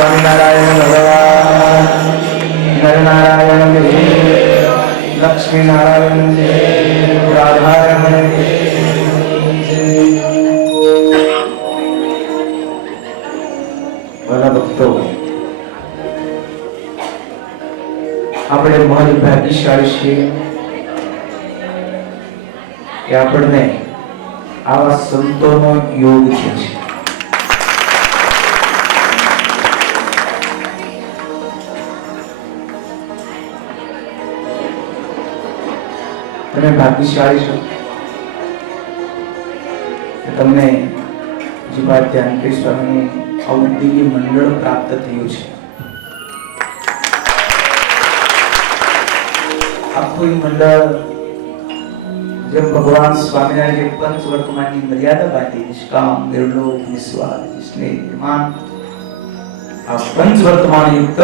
स्वामीनारायण भगवान नरनारायण देव लक्ष्मी नारायण देव राधारमण भला भक्तों આપણે મહાન ભાગ્યશાળી છીએ કે આપણને આવા સંતોનો યોગ છે તમે ભાગ્યશાળી છો કે તમને જીવા ધ્યાન સ્વામી આવું દિવ્ય મંડળ પ્રાપ્ત થયું છે આખું મંડળ जब भगवान स्वामीनारायण के पंच वर्तमान की मर्यादा बांधी निष्काम निर्लोभ निस्वार्थ स्नेह निर्माण आ पंच वर्तमान युक्त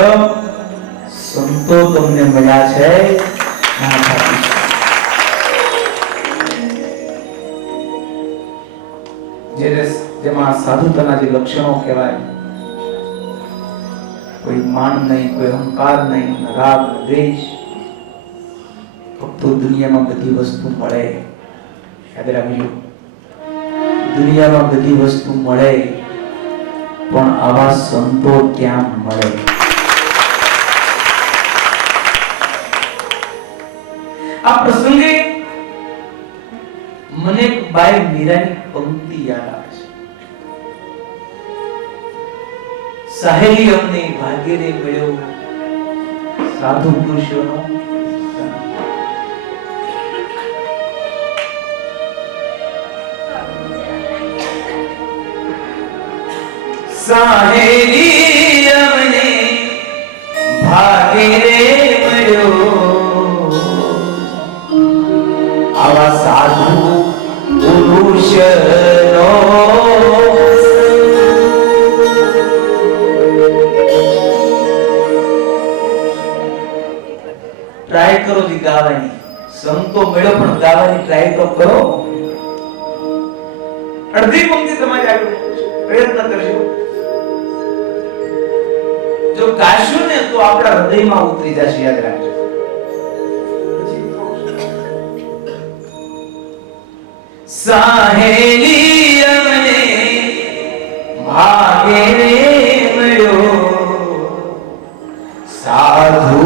संतो तुमने મળ્યા છે જેમાં સાધુતાના જે લક્ષણો કહેવાય કોઈ માન નહીં કોઈ અહંકાર નહીં રાગ દ્વેષ तो दुनिया में बधी वस्तु મળે याद રાખજો दुनिया में बधी वस्तु મળે પણ આવા સંતો ક્યાં મળે આ પ્રસંગે મને બાય મીરાની પંક્તિ યાદ આવે છે સહેલી અમને ભાગ્ય રે મળ્યો સાધુ પુરુષોનો साहेली अमने भागे रे मळ्यो आवा साधु पुरुषनो ट्राय करो जी गावानी संतो मेळो पण गावानी ट्राय तो करो अर्धी पंक्ति તમારી આગળ પ્રયત્ન કરજો जो गाशो ने तो आपड़ा हृदय में उतरी जाशे याद राखજો साहेली अमने भागे रे મળ્યો साधु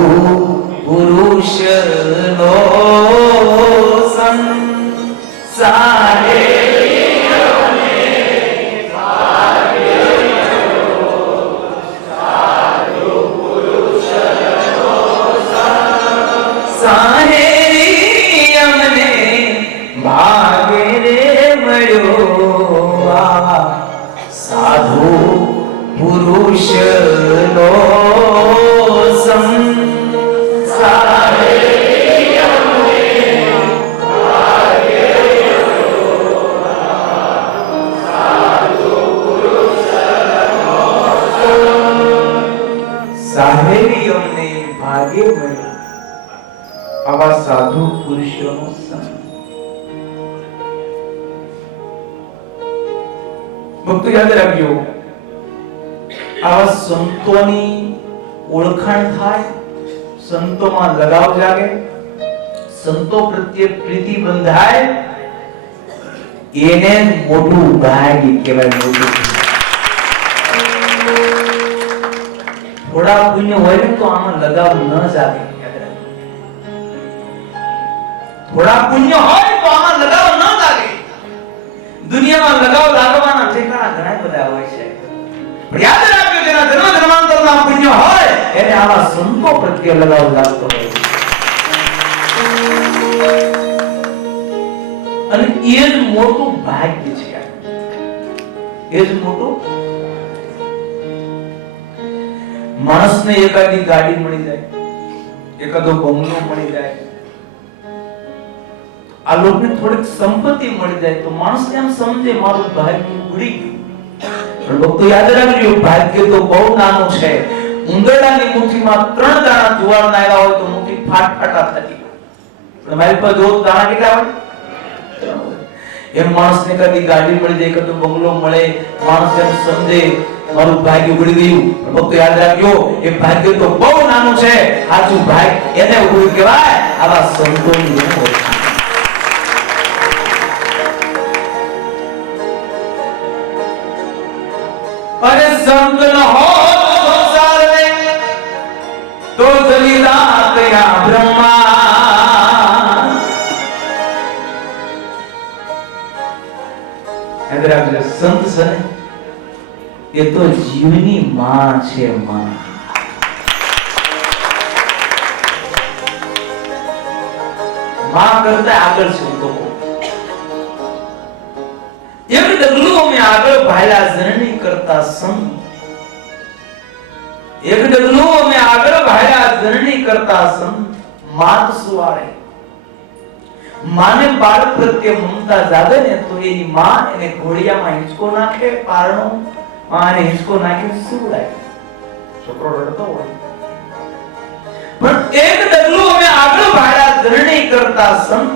पुरुष नो संसारे साधु पुरुष नो संसारे साहेलियों ने भागे મળ્યો આવા સાધુ પુરુષોનો સંગ ભક્તો યાદ રાખજો આવા સંતોની ઓળખાણ થાય સંતોમાં લગાવ જાગે સંતો પ્રત્યે પ્રીતિ બંધાય એને મોટું ભાગ્ય કહેવાય મોટું થોડા પુણ્ય હોય ને તો આમાં લગાવ ન જાગે થોડા પુણ્ય હોય તો આમાં લગાવ ન જાગે દુનિયામાં લગાવ લાગવાના ઠેકાણા ઘણા બધા હોય છે પણ યાદ રાખજો જેના જન્મ જન્માંતરના પુણ્ય હોય એને આવા સંતો પ્રત્યે લગાવ લાગતો હોય અને એ જ મોટું ભાગ્ય છે એ જ મોટું માણસને એકાદી ગાડી મળી જાય એકાદો બંગલો મળી જાય આ લોકોને થોડીક સંપત્તિ મળી જાય તો માણસને એમ સમજે મારું ભાગ્ય ઉડી ગયું પણ ભક્તો યાદ રાખજો ભાગ્ય તો બહુ નાનું છે ઉંદરડાની મુઠ્ઠીમાં 3 દાણા જુવારના આવ્યા હોય તો મુઠ્ઠી ફાટફાટા થતી પણ મારી પાસે જો દાણા કેટલા હોય એમ માણસને કદી ગાડી મળી જાય કદી બંગલો મળે માણસ એમ સમજે મારું ભાગ્ય ઉડી ગયું. ભક્તો યાદ રાખજો, એ ભાગ્ય તો બહુ નાનું છે. સાચું ભાગ્ય એને ઉડી કહેવાય. આવા સંતોની ઓળખાણ. અરે સંત ન હોત સંસાર ને તો જલીલા કયા બ્રહ્મા. યાદ રાખજો, સંત છે ને એ તો જીવની માં છે. માં કરતા આગળ છે. તો એક ડગલું અમે આગળ ભાયલા જનની કરતા સંત. એક ડગલું અમે આગળ ભાયલા જનની કરતા સંત. માત સુવાળે માને બાળક પ્રત્યે મમતા જાગે ને તો એની માં એને ઘોડિયામાં હિંચકો નાખે. પારણો માને હિંચકો નાખીને સુવડાવે. છોકરો રડતો હોય પણ એક ડગલું અમે આગળ ભાયલા જનની કરતા સંત.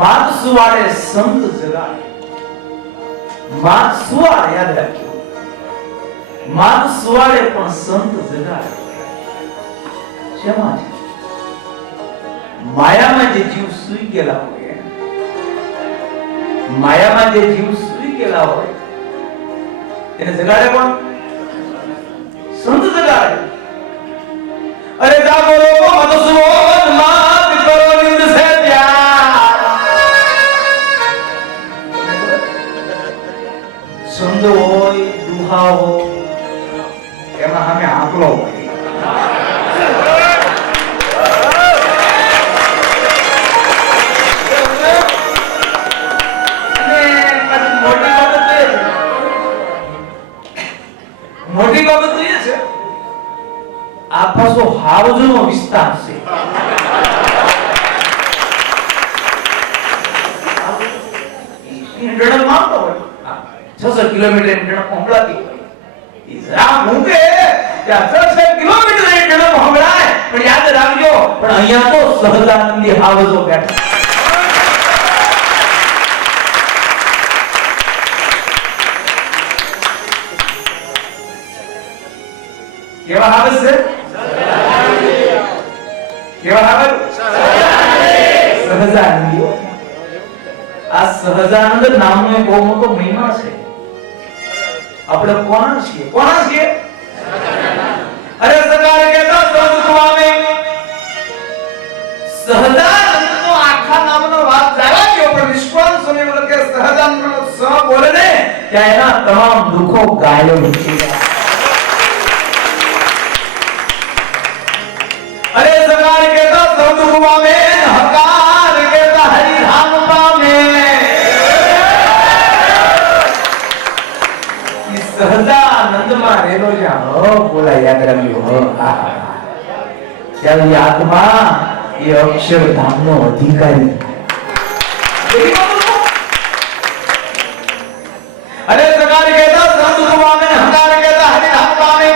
માત સુવાળે સંત જગાડે. માત સુવાળે, યાદ રાખજો, માત સુવાળે પણ સંત જગાડે. શેમાં છે? માયામાં જે જીવ સૂઈ ગયેલા હોય, માયામાં જે જીવ સૂઈ ગયેલા હોય એને જગાડે કોણ? સંત જગાડે. અરે જાગો લોકો મત સુવો માત કરો નિંદ સે પ્યાર. સંત હોય, દુહા હોય, એમાં સામે આંકલો હોય. મોટી બાબત તો એ છે, આ પાછો હાવજનો વિસ્તાર છે. ઇન્ટરનલ માનતો હોય 600 કિલોમીટર ઇન્ટરનલ પહોંચલાતી હોય. ઇઝરા મૂકે ત્યાં 600 કિલોમીટર ઇન્ટરનલ પહોંચલાય. પણ યાદ રાખજો, પણ અહીંયા તો સહજાનંદી હાવજો બેઠા. કેવા હાવજ છે? કેવા હાવજ? સહજાનંદી. આ સહજાનંદ નામનો એક બહુ મોટો મહિમા છે. આપણે કોણ છીએ? કોણ છીએ? અરે સરકાર કહેતા સંત કુવામે સહજાનંદ નો આખા નામનો વાત જાવા ગયો, પણ વિશ્વાસ સુને બોલે કે સહજાનંદ નો સ બોલે ને ત્યાં એના તમામ દુખો ગાયબ થઈ ગયા. અરે સરકાર કહેતા સંત કુવામે, હકાર કહેતા હરિ ધામ પામે. સહજાનંદ માં રહેલો જ્યાં બોલા, યાદ રાખજો, ત્યાં આત્મા એ અક્ષરધામ નો અધિકારી. અરે સકાર કહેતા સંત કુવામે, હકાર કહેતા હરિ ધામ પામે.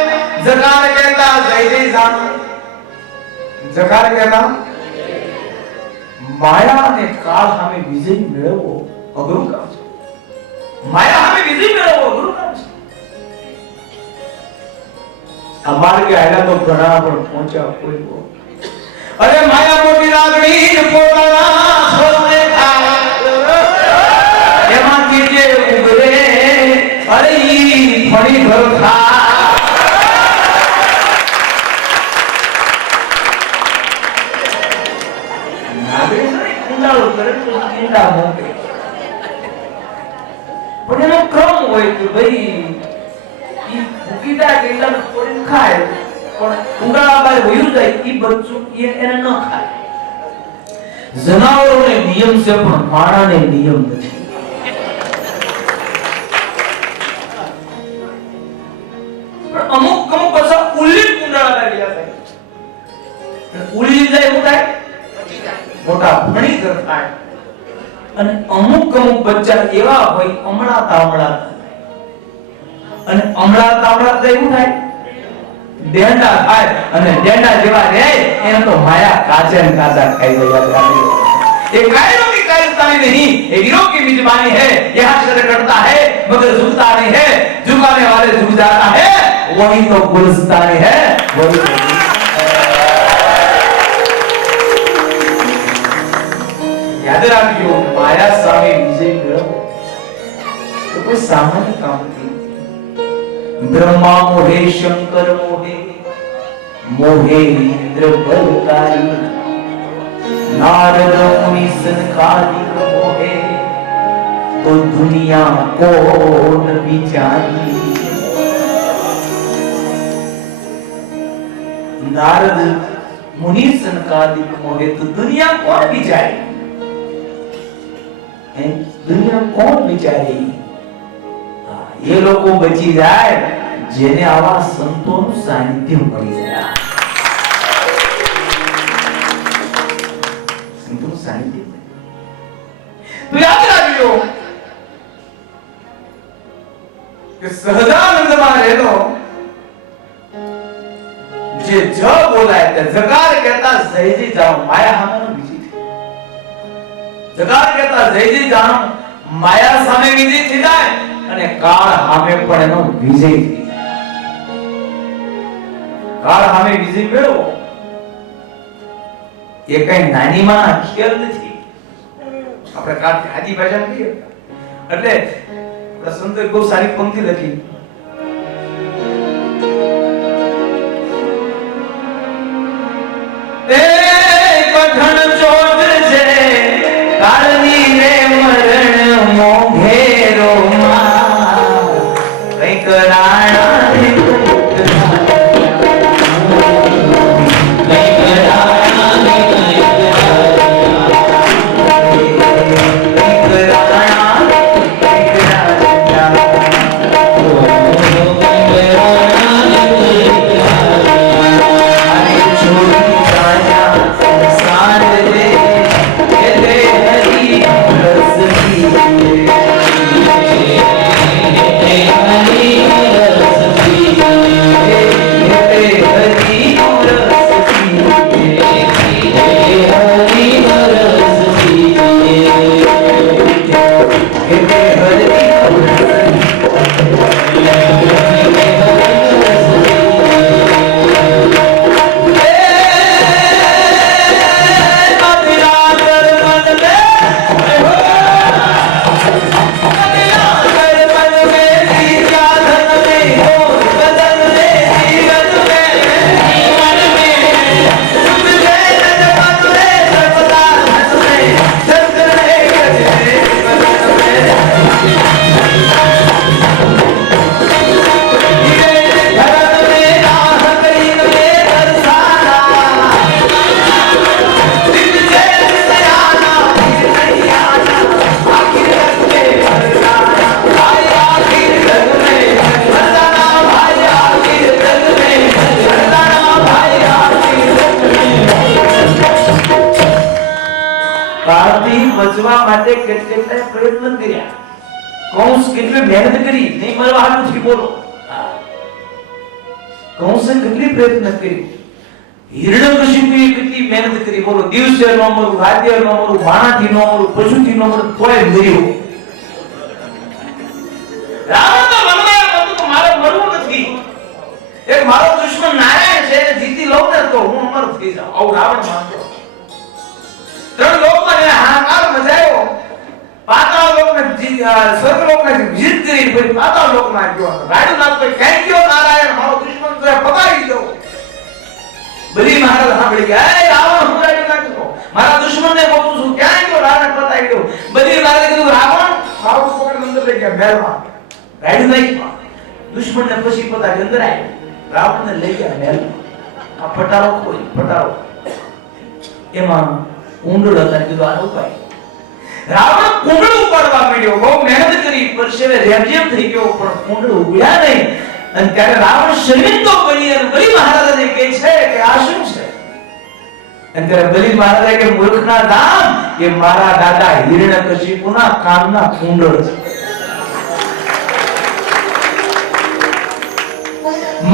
જકાર કહેતા જય જય જાન. જકાર કહેતા માયા અને કાળ સામે વિજય મેળવવો અઘરું કામ છે. માયા સામે વિજય મેળવવો અઘરું કામ છે. આ માર્ગે આયલા તો ઘણા પણ પહોંચ્યા કોઈ કો. અરે માયા મોટી લાગણી પોતાના છોડને ખાય, એમાંથી જે ઉગરે અરે ઈ ફળી ભર ખાય. પણ એનો ક્રમ હોય કે ભાઈ ઈ ભૂકીતા કેટલા થોડી ખાય, પણ ઉંગાળા બાર વયું જાય ઈ બચ્ચું એને ન ખાય. જનાવરોને નિયમ છે પણ માણાને નિયમ નથી. પણ અમુક પાછા ઉલ્લી કુંડાળા લાગી જાય. ઉલ્લી જાય શું થાય? મોટા ભણી થાય. અને અમુક બચ્ચા એવા હોય અમળા તામળા. અને અમળા તામળા તો એવું થાય ડેંડા થાય. અને ડેંડા જેવા રહે એને તો માયા કાચે ને કાચા ખાઈ જાય. ये कायरों की कायरतानी नहीं, ये वीरों की मिजबानी है। यहाँ सर कटता है मगर झुकता नहीं है, झुकाने वाले झुक जाता है, वही तो गुलिस्तानी है, वही तो याद रखियो। माया सामे विजय मेळवो तो कोई सामान्य काम नहीं। ब्रह्मा मोहे शंकर मोहे, मोहे इंद्र बलकारी, नारद मुनि सनकादिक मोहे, तो दुनिया कौन विचारी। नारद मुनि सनकादिक मोहे, तो दुनिया कौन विचारी, दुनिया कौन विचारी। ये लोग बची जाए जेने आवा संतों सानिध्य मળી જાય, संतों सानिध्य। तो याद रखियो कि सहजानंद में રહેલો जे ज बोलाय ते जकार कहता जय जी जाओ, माया हमनो બીજી थी। जकार कहता जय जी जाओ, माया सामे विजय થઈ જાય અને કાળ સામે પણ એનો વિજય થઈ જાય। કાળ સામે વિજય મેળવો એ કઈ નાની માં ખેલ નથી। આપણે કાળ આદિ ભાષામાં કહીએ એટલે સંતોએ બહુ સારી પંક્તિ લખી। એ કઠણ ચોટ છે કાળની રે મરણ મોઘેરો માં, કઈક રાણા ને બચવા માટે કેટલા પ્રયત્ન કર્યા, કૌંસ કેટલી મહેનત કરી, નહીં મરવા હાટુથી બોલો। કૌંસે કેટલી પ્રયત્ન કરી, હિરણ્યકશિપુએ કેટલી મહેનત કરી, બોલો દિવસે ન મરું, રાતે ન મરું, માણાથી ન મરું, પશુથી ન મરું, તોય મર્યો। રાવણ તો મનમાં હતું કે મારે મરવું નથી, એક મારો દુશ્મન નારાયણ છે, જીતી લઉં ને તો હું અમર થઈ જાઉં, આવું રાવણ માનતો। ત્રણ લોકમાં એને હાહાકાર મચાયો, પાતાળ લોકને સ્વર્ગ લોકને જીત કરી, પછી પાતાળ લોકમાં ગયો, રાડુ નાથો ક્યાં ગયો નારાયણ, મારો દુશ્મન તો પકડી દો। બલી મહારાજ સાંભળી ગયા, એ રાવણ હું રાડુ નાખતો, મારા દુશ્મનને બોલું છું, ક્યાં ગયો રાવણ પતાવી દો। બલી મહારાજે કીધું રાવણ મારો પકડ અંદર લઈ ગયા મહેલમાં, રાડુ નાખ્યો, દુશ્મનને પછી પતાવી અંદર આવ્યો, રાવણને લઈ ગયા મહેલમાં। આ ફટારો કોઈ ફટારો એમાં કુંડળ હતા, કીધું આ ઉપાય। રાવણ કુંડળ ઉપાડવા માંડ્યો, બહુ મહેનત કરી, પરસેવે રેમઝેમ થઈ ગયો, પણ કુંડળ ઉગડ્યા નહીં। અને ત્યારે રાવણ શર્મિંદો બની અને બલી મહારાજાને કહે છે કે આ શું છે? અને ત્યારે બલી મહારાજા કે મૂર્ખના દામ, કે મારા દાદા હિરણ્યકશિપુના કાનના કુંડળ છે।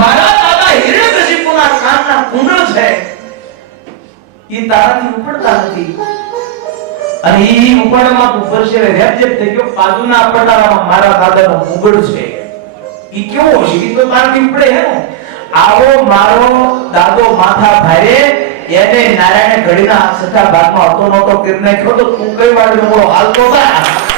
મારા દાદા હિરણ્યકશિપુના કાનના કુંડળ છે, એ તારાથી ઉપડતા નથી। અને ઈ ઉપાડમાં ઉપર છે રેજેટ થઈ ગયો બાજુના પટારામાં મારા દાદાનો મુગડ છે ઈ કેવો છે ઈ તો તારથી ઉપડે હે ને આવો મારો દાદો માથા ભારે એને નારાયણે ઘડીના છઠ્ઠા ભાગમાં હતો નહોતો કે નાખ્યો તો તું કઈ વાર મોળો હાલતો હતા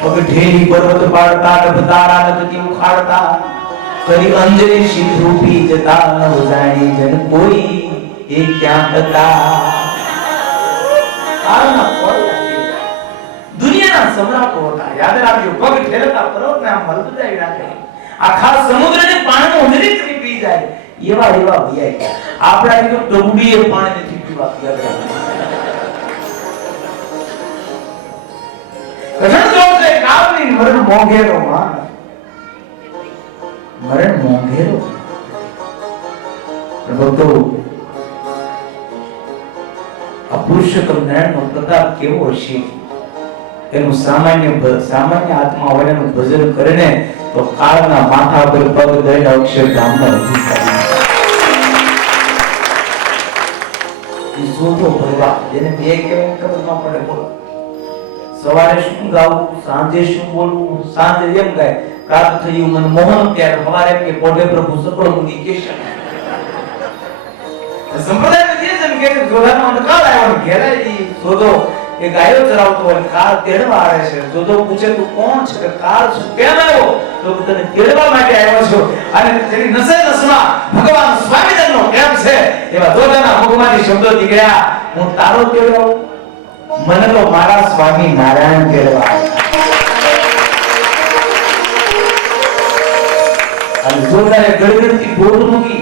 પગ ઢેરી પર્વત પાડતા નભતારા નદતી ઉખાડતા કરી અંજલિ સિંધુપી જતા ન જાણી જન કોઈ એ ક્યાં હતા કાળના કોલ દુનિયાના સમ્રાટો હતા યાદ રાખજો પગ ઠેરતા પર્વતને આમ હલબજાવી નાખે આખા સમુદ્રને પાણીનો ઉધરી કરી પી જાય એવા ભૈયા ગયા આપણાથી તો ટબુડીએ પાણી નથી પીવા યાદ રાખજો કથન જોશે કાવની મરણ મોંઘેરો માં મરણ મોંઘેરો ભક્તો પુરુષોત્તમ નારાયણનો પ્રતાપ કેવો હશે એનું સામાન્ય આત્મા હોય એનું ભજન કરે ને તો કાળના માથા પર પગ દઈને અક્ષરધામમાં અધિકારી શોધો ભરવા જેને બે કહેવાય ખબર ન પડે બોલો સવારે શું ગાવું સાંજે શું બોલવું સાંજે એમ ગાય પ્રાપ્ત થયું મન મોહન ત્યારે સવારે કે પોડે પ્રભુ સફળ મુનિ કેશન સંપ્રદાય જે જન કે જોધાનો અંધકાર આવ્યો ઘેરાઈ શોધો એ ગાયો ચરાવતો હોય કાળ તેડવા આવે છે જોધો પૂછે તું કોણ છે કે કાળ શું કેમ આવ્યો તો તને તેડવા માટે આવ્યો છો અને તેની નસે નસમાં ભગવાન સ્વામિનારાયણનો પ્રેમ છે એવા જોધાના મુખમાંથી શબ્દો નીકળ્યા હું તારો તેડવા મને તો મારા સ્વામી નારાયણ તેડવા અને જોધાએ ગળગળતી બોટ મૂકી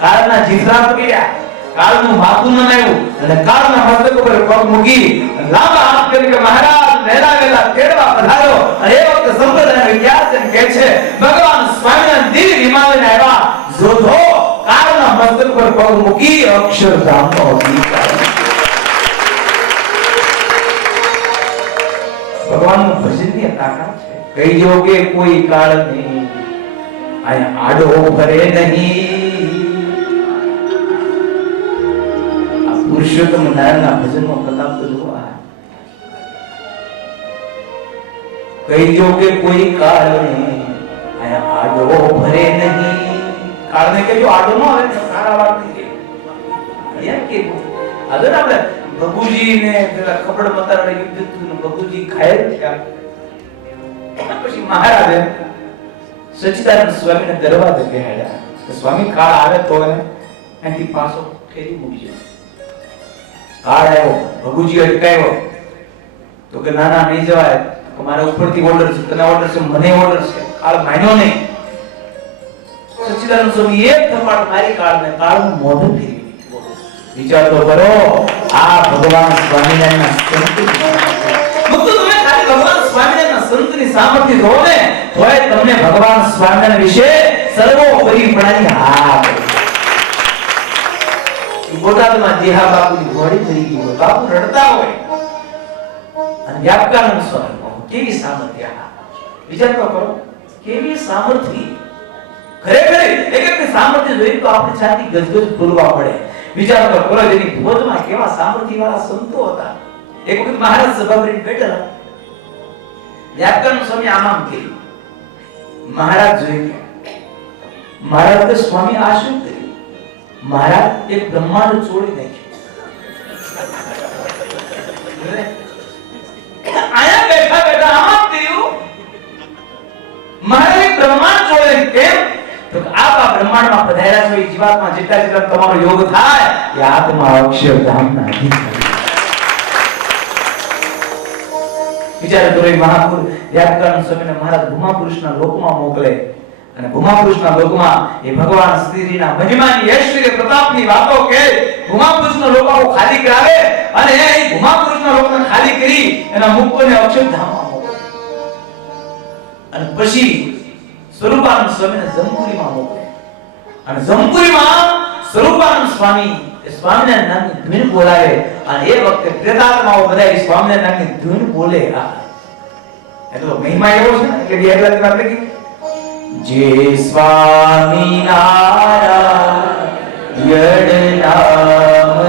કાળના જીથરા પકડ્યા કાળનું માથું મનાવ્યું અને કાળના મસ્તક ઉપર પગ મૂકી લાંબા હાથ કરી કે મહારાજ નહેરાવેલા તેડવા પધારો અને એ વખતે સંપ્રદાયનો ઇતિહાસ એમ કહે છે ભગવાન સ્વામિનારાયણ દિવ્ય વિમાને આવ્યા જોધો કાળના મસ્તક ઉપર પગ મૂકી અક્ષરધામનો અધિકાર ભગવાનનું ભજનની તાકાત છે કહી જો કે કોઈ કાળ નહીં આયા આડો ભરે નહીં પુરુષોત્તમ નારાયણના ભજનનો પ્રતાપ તો જુઓ કહી જો કે કોઈ કાળ નહીં આયા આડો ભરે નહીં કાળને કહેજો આડો ન આવે સારા વાત નહીં એમ કે આગળ આપણે બબુજી ને પેલા કપડ મતારડે યુદ્ધ થયું બબુજી ઘાયલ થયા પછી મહારાજે સચ્ચિદાનંદ સ્વામીને દરવાજે બેહાડ્યા સ્વામી કાળ આવે તો એને અહીંથી પાછો ફેરી મૂકજો કાળ આવ્યો બબુજી અટકાયો તો કે ના ના નહીં જવાય મારા ઉપરથી ઓર્ડર છે તને ઓર્ડર છે મને ઓર્ડર છે કાળ માન્યો નહીં સચ્ચિદાનંદ સ્વામી એક થપાટ મારી કાળને કાળનું મોઢું ફેરવી વિચાર તો કરો આ ભગવાન સ્વામિનારાયણના સંત મુક્ત તમે ખાલી ભગવાન સ્વામિનારાયણના સંતની સામર્થ્ય જો ને તોય તમને ભગવાન સ્વામિનારાયણ વિશે સર્વોપરી પ્રણાલી હા બોટાદમાં જેહા બાપુની ઘોડી થઈ ગઈ હોય બાપુ રડતા હોય અને વ્યાપકાનંદ સ્વામી કેવી સામર્થ્ય વિચાર તો કરો કેવી સામર્થ્ય ખરેખર એક સામર્થ્ય જોઈ તો આપણે છાતી ગજગજ ફૂલવા પડે વિચાર કરો કોલેજની ભોજમાં કેવા સામર્થ્યવાળા સંતો હતા એક વખત મહારાજ સભા ભરીને બેઠેલા વ્યાપકાનંદ સ્વામી આમ કર્યું મહારાજ જોઈ ગયા મહારાજ તો સ્વામી આ શું કર્યું મહારાજ એક બ્રહ્માંડ છોડી નાખ્યું આયા બેઠા બેઠા આમ કર્યું મહારાજ એક બ્રહ્માંડ છોડે કેમ તો આપ આ બ્રહ્માંડમાં પધાર્યા છો એ જીવાત્મા જેટલા જેટલા તમારો યોગ થાય એ આત્મા અક્ષરધામના અધિકારી વિચાર કરો એ મહાપુરુષ વ્યાપકાનંદ સ્વામીને મહારાજ ભૂમાપુરુષના લોકમાં મોકલે અને ભૂમાપુરુષના લોકમાં એ ભગવાન શ્રીજીના મહિમાની ઐશ્વર્ય પ્રતાપની વાતો કહે ભૂમાપુરુષનો લોક ખાલી કરાવે અને એ ભૂમાપુરુષના લોકને ખાલી કરી એના મુક્તોને અક્ષરધામમાં મોકલે અને પછી સ્વરૂપાનંદ સ્વામીને જમપુરીમાં મોકલે અને જમપુરીમાં સ્વરૂપાનંદ સ્વામી સ્વામિનારાયણ નામની ધૂન બોલાવે અને એ વખતે પ્રેતાત્માઓ બધા સ્વામિનારાયણ નામની ધૂન બોલે એટલે મહિમા એવો છે કે બે એટલા વાત લખી જે સ્વામિનારાયણ નામ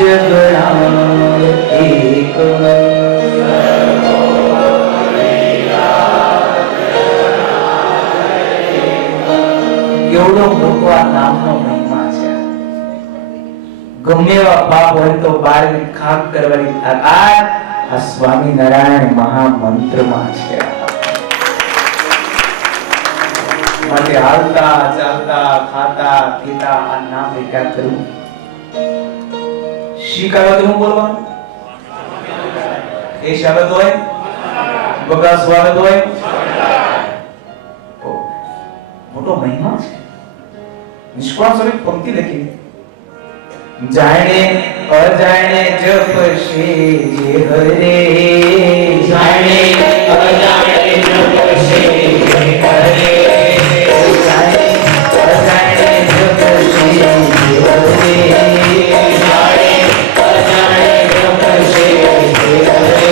જગણા એક કેવડો મોટો આ નામનો મહિમા છે. ગમે એવા પાપ હોય તો બાળની ખાક કરવાની તાકાત આ સ્વામિનારાયણ મહામંત્રમાં છે. માટે હાલતા ચાલતા ખાતા પીતા આ નામ વિચાર કરવું. શીખાવે તો હું બોલવાનું એ શબ્દ હોય બગા સ્વાગત હોય મોટો મહિમા છે. નિષ્કાળ સ્વરૂપ પંક્તિ લખી જાણે અજાણે જપશે જે હરે જાણે અજાણે જપશે જે હરે જાણે અજાણે જપશે જે હરે જાણે અજાણે જપશે જે હરે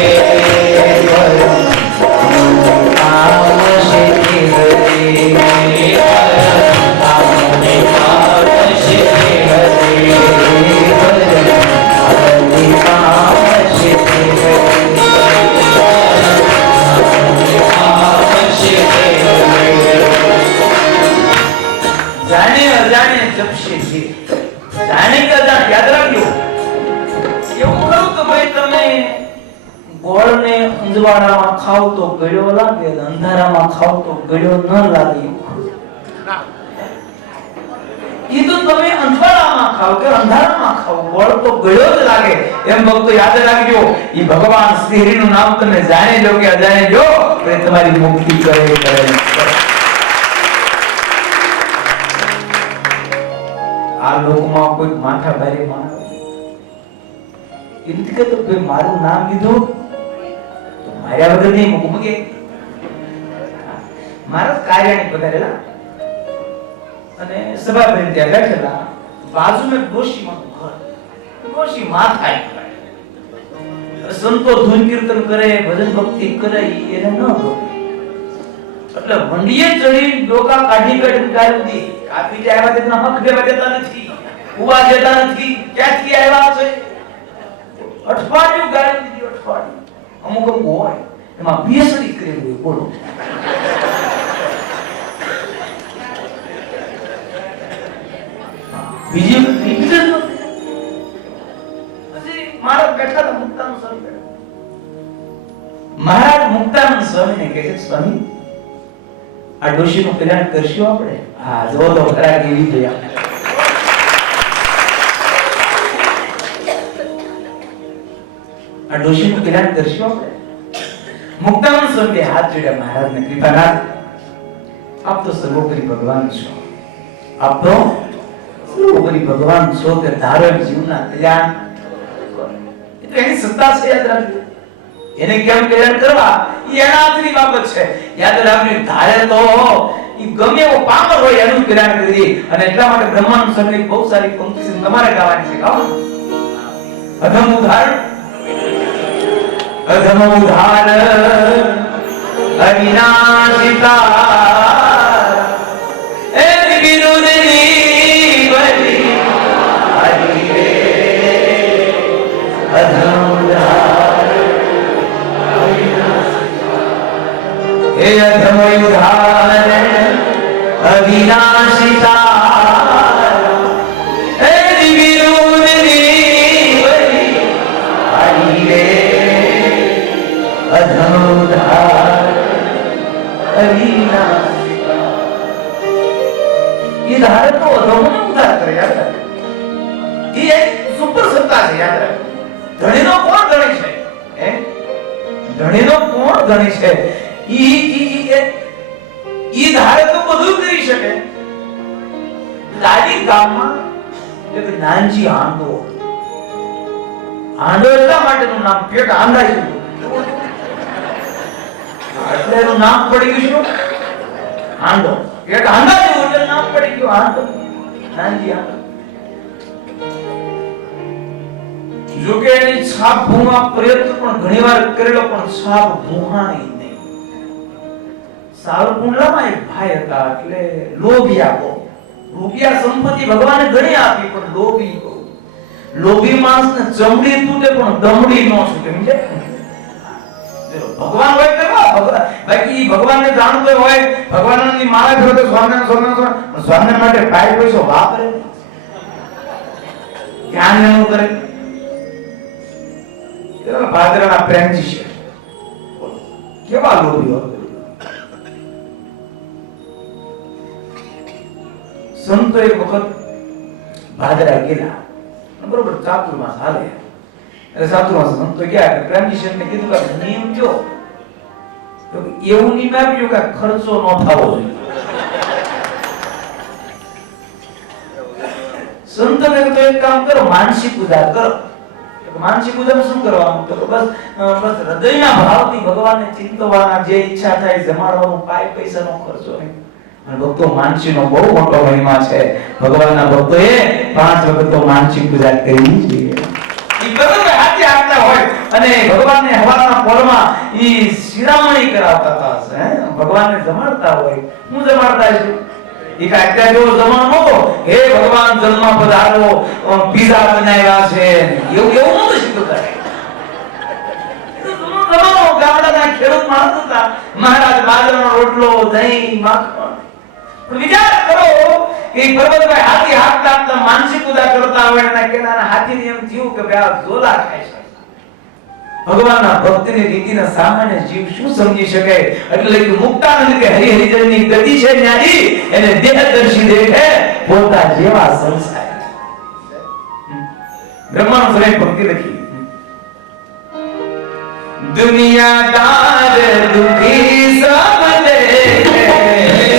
આવશે જે જાણે અજાણે જપશે છે. જાણે કે અજાણે યાદ રાખજો. એવું કહું તો ભાઈ તમે ગોળને અંજવાડામાં ખાવ તો ગળ્યો લાગે, અંધારામાં ખાવ તો ગળ્યો ન લાગે. એ તો તમે અંજવાડામાં ખાવ કે અંધારામાં ખાવ ગોળ તો ગળ્યો જ લાગે. એમ ભક્તો યાદ રાખજો. એ ભગવાન શ્રી હરિનું નામ તમે જાણે લો કે અજાણે લો તો તમારી મુક્તિ કરે. આ લોકમાં કોઈ માથા ભારે માણસ એમ કે તો ભાઈ મારું નામ લીધું તો માર્યા વગર નહીં મૂકે. મારા કાર્યની પધારેલા અને સભા બેન ત્યાં બેઠેલા. બાજુમાં ડોશીમાં ઘર, ડોશી માથા સંતો ધૂન કીર્તન કરે, ભજન ભક્તિ કરે, એને ન ગમે. એટલે મંડીએ ચડી ડોકા કાઢી ગાયું દી. કાપી જાય આવ્યા તેના હક દેવા દેતા નથી, ઉવા દેતા નથી. ક્યાંથી આવ્યા છે? અઠવાડિયું ગાયું દીધી, અઠવાડિયું. અમુક હોય એમાં પીએચડી કરેલું હોય. બોલો બીજી રિવિઝન પછી મારા બેઠા હતા મુક્તાનંદ સ્વામી. મહારાજ મુક્તાનંદ સ્વામીને કહે છે, સ્વામી આ ડોશીનું કલ્યાણ કરશું આપણે? હા, જો તો ખરા કેવી જોયા. આ ડોશીનું કલ્યાણ કરશું આપણે? મુક્તાનંદ સ્વામી હાથ જોડ્યા. મહારાજને કૃપાનાથ, આપ તો સર્વોપરી ભગવાન છો. આપ તો સર્વોપરી ભગવાન છો કે ધારો જીવના કલ્યાણ. એ તો એની સત્તા છે, યાદ રાખજો. એને કેમ કલ્યાણ કરવા એ એના હાથની બાબત છે. યાદ રાખજો. ધારે તો એ ગમે એવો પામર હોય એનું કલ્યાણ કરી દે. અને એટલા માટે બ્રહ્માનંદ સ્વામી બહુ સારી પંક્તિ છે, તમારે ગાવાની છે. ગાઓ. અધમ ઉદાહરણ અધમ ઉધાર અવિનાશિતા એ વિરુદ્ધની બલી હરિ રે અધમ ઉધાર અવિનાશિતા એ અધમ ઉધાર અવિનાશિતા ધારે તો અધમોને ઉદ્ધાર કરે. યાદ રાખો, એ એક સુપર સત્તા છે. યાદ રાખો. ધણીનો કોણ ધણી છે? ધણીનો કોણ ધણી છે? ઈ ધારે તો બધું કરી શકે. લાડી ગામમાં એક નાનજી આંડો. આંડો એટલા માટેનું નામ, પેટ આંડાઈ ગયું એટલે એનું નામ પડી ગયું શું? આંડો. પેટ આંડા જેવું એટલે નામ પડી ગયું આંડો. નાનજી આંડો. જો કે એની છાપ ભૂમા પ્રયત્ન પણ ઘણીવાર કરેલો, પણ છાપ ભૂહાણી નહીં. સાવરકુંડલામાં એક ભાઈ હતા, એટલે લોભિયા બહુ. રૂપિયા સંપત્તિ ભગવાને ઘણી આપી, પણ લોભી બહુ. લોભી માણસને ચમડી તૂટે પણ દમડી ન છૂટે, સમજે? ભગવાન હોય કેવા ભગવાન, બાકી ભગવાનને જાણતો હોય, ભગવાનની માળા ફેરવે તો સ્વામિનારાયણ સ્વામિનારાયણ માટે પાય પૈસો વાપરે, ધ્યાન એનું કરે. ભાદરાના પ્રેમજી છે, કેવા લોભી હોય. સંતો એક વખત ભાદરા ગયેલા, બરોબર ચાતુર્માસ હાલે, એટલે ચાતુર્માસ સંતો ગયા, પ્રેમજી શેઠને કીધું કે નિયમ કયો? તો એવું નિયમ આપ્યું કે ખર્ચો ન થવો જોઈએ. સંતો કે તો એક કામ કરો, માનસી પૂજા કરો. માનસી પૂજામાં શું કરવાનું? તો બસ હૃદયના ભાવથી ભગવાનને ચિંતવાના, જે ઈચ્છા થાય જમાડવાનું, પાય પૈસાનો ખર્ચો નહીં. ભક્તો માનસીનો બહુ મોટો મહિમા છે. ભગવાનના ભક્તોએ 5 વખત તો માનસી પૂજા કરવી જોઈએ. ઈ બરોબર હાથે આપતા હોય અને ભગવાનને હવારના પોરમાં ઈ શિરામણી કરાવતા હતા, ભગવાનને જમાડતા હોય. હું જમાડતા છે ઈ કાઈ અત્યારે જેવો જમાનો નહોતો, હે ભગવાન જન્મ પધારો, પીઝા બનાવ્યા છે, એવું નહોતું શીખવતા. ગામડાના ખેડૂત માણસ હતા, મહારાજ બાજરાનો રોટલો, દહીં, માખણ. વિચાર કરો કે પર્વતભાઈ હાથી હાથતા હાથતા માનસિક પૂજા કરતા હોય અને કેનાના હાથીને એમ થયું કે ભાઈ આ ઝોલા ખાય છે. ભગવાનના ભક્તની રીતિના સામાન્ય જીવ શું સમજી શકે? એટલે કે મુક્તાનંદ કે હરિ હરિજનની ગતિ છે ન્યારી, એને દેહદર્શી દેખે પોતા જેવા સંસાર. બ્રહ્માનંદ સ્વયં ભક્તિ લખી, દુનિયાદાર દુખી સબ દેખે,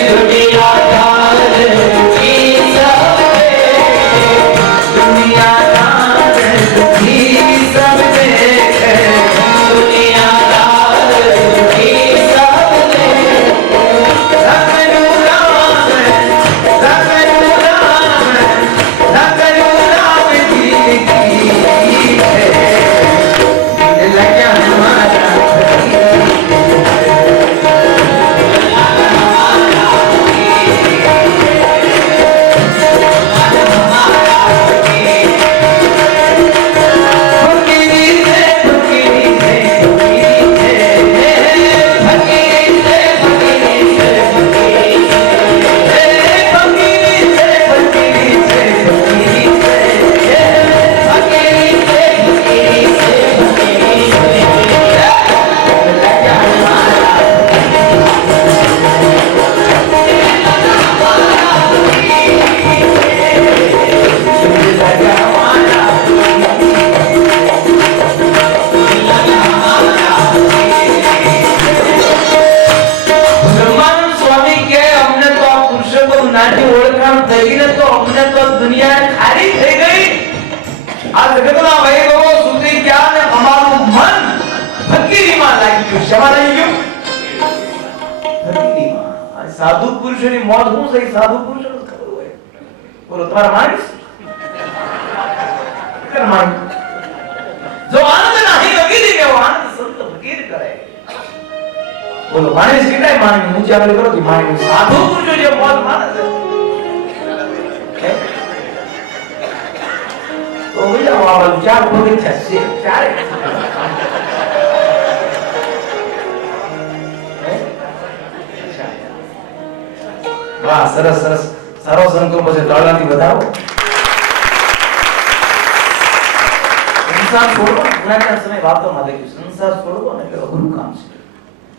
દુનિયાદાર દુખી સબ દેખે, દુનિયાદાર દુખી સબ દેખે, દુનિયાદાર દુખી સબ દેખે, રખડું રામ જી કી હે, લગ્યા હમારા સાધુ પુરુષોની મોત શું છે? સાધુ પુરુષોને ખબર હોય. બોલો તમારા માણસ જો આનંદ નહીં લગી ગયો, આનંદ સંત ફકીર કરે. બોલો માણસ કેટલાય માણસ ઊંચી આપણે કરો કે માણસ સાધુ પુરુષો જે મોત માને છે તો વિચારો આવા 4 પગથિયા છે, 4 વાહ, સરસ સરસ, સારો સંકલ્પ છે, તાળાથી વધાવો. સંસાર છોડવો, ઘણા સમય વાતોમાં લખ્યું, સંસાર છોડવો ને એટલે અઘરું કામ છે.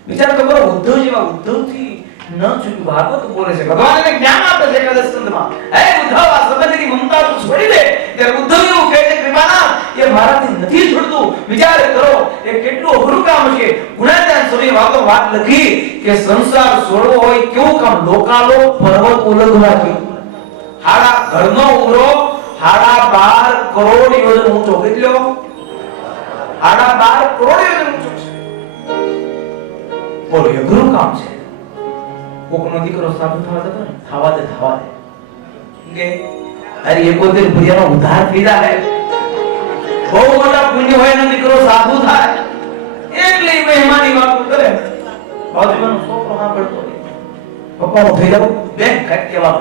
વિચાર તો કરો, ઉદ્ધવ જેવા ઉદ્ધવથી ન છૂટ્યું. ભાગવત બોલે છે, ભગવાનને જ્ઞાન આપે છે એકાદશ સ્કંદમાં, હે ઉદ્ધવ આ સંબંધની મમતા તું છોડી દે. ત્યારે ઉદ્ધવ એવું કહે છે, કૃપાનાથ એ મારાથી નથી છૂટતું. વિચાર કરો એ કેટલું અઘરું કામ છે. ગુણાત્યાન સ્વામી વાત લખી કે સંસાર છોડવો હોય કેવું કામ? લોકાલો પર્વત ઉલંઘવા જેવું. હાડા ઘરનો ઉમરો 12.5 કરોડ યોજન ઊંચો. કેટલો? 12.5 કરોડ યોજન ઊંચો છે. બોલો અઘરું કામ છે. કોકનો દીકરો સાધુ થવા જતો ને, થવા દે કે અરે 71 ભુજાનો ઉદ્ધાર થઈ જાય, બહુ મોટા પુણ્ય હોય ને દીકરો સાધુ થાય, એટલી મહેમાની વાતો કરે. બાજુનો છોકરો સાંભળતો નહીં, પપ્પાનો થઈ જાવ બેન કાટ કેવા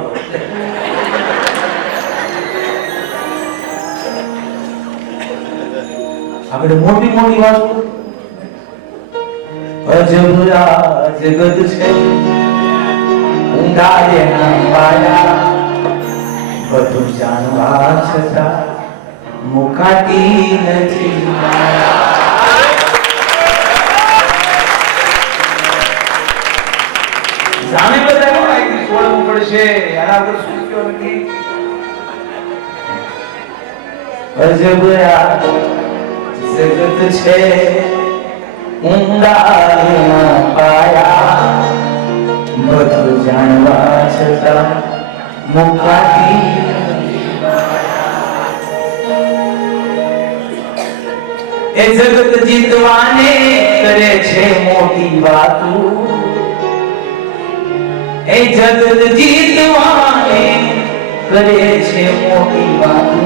આપણે મોટી મોટી વાત અજબ આ જગત છે ઊંડા એના પાયા બધું જાણવા છતાં મુકાતી નથી જાણે બધા માહિતી છોડવું પડશે આના પર શું કયો નથી અજબ આ જગત છે ઊંડા પાયા બધું જાણવા છતાં મુકાતી એ જગત જીતવાને કરે છે મોટી વાતો એ જગત જીતવાને કરે છે મોટી વાતો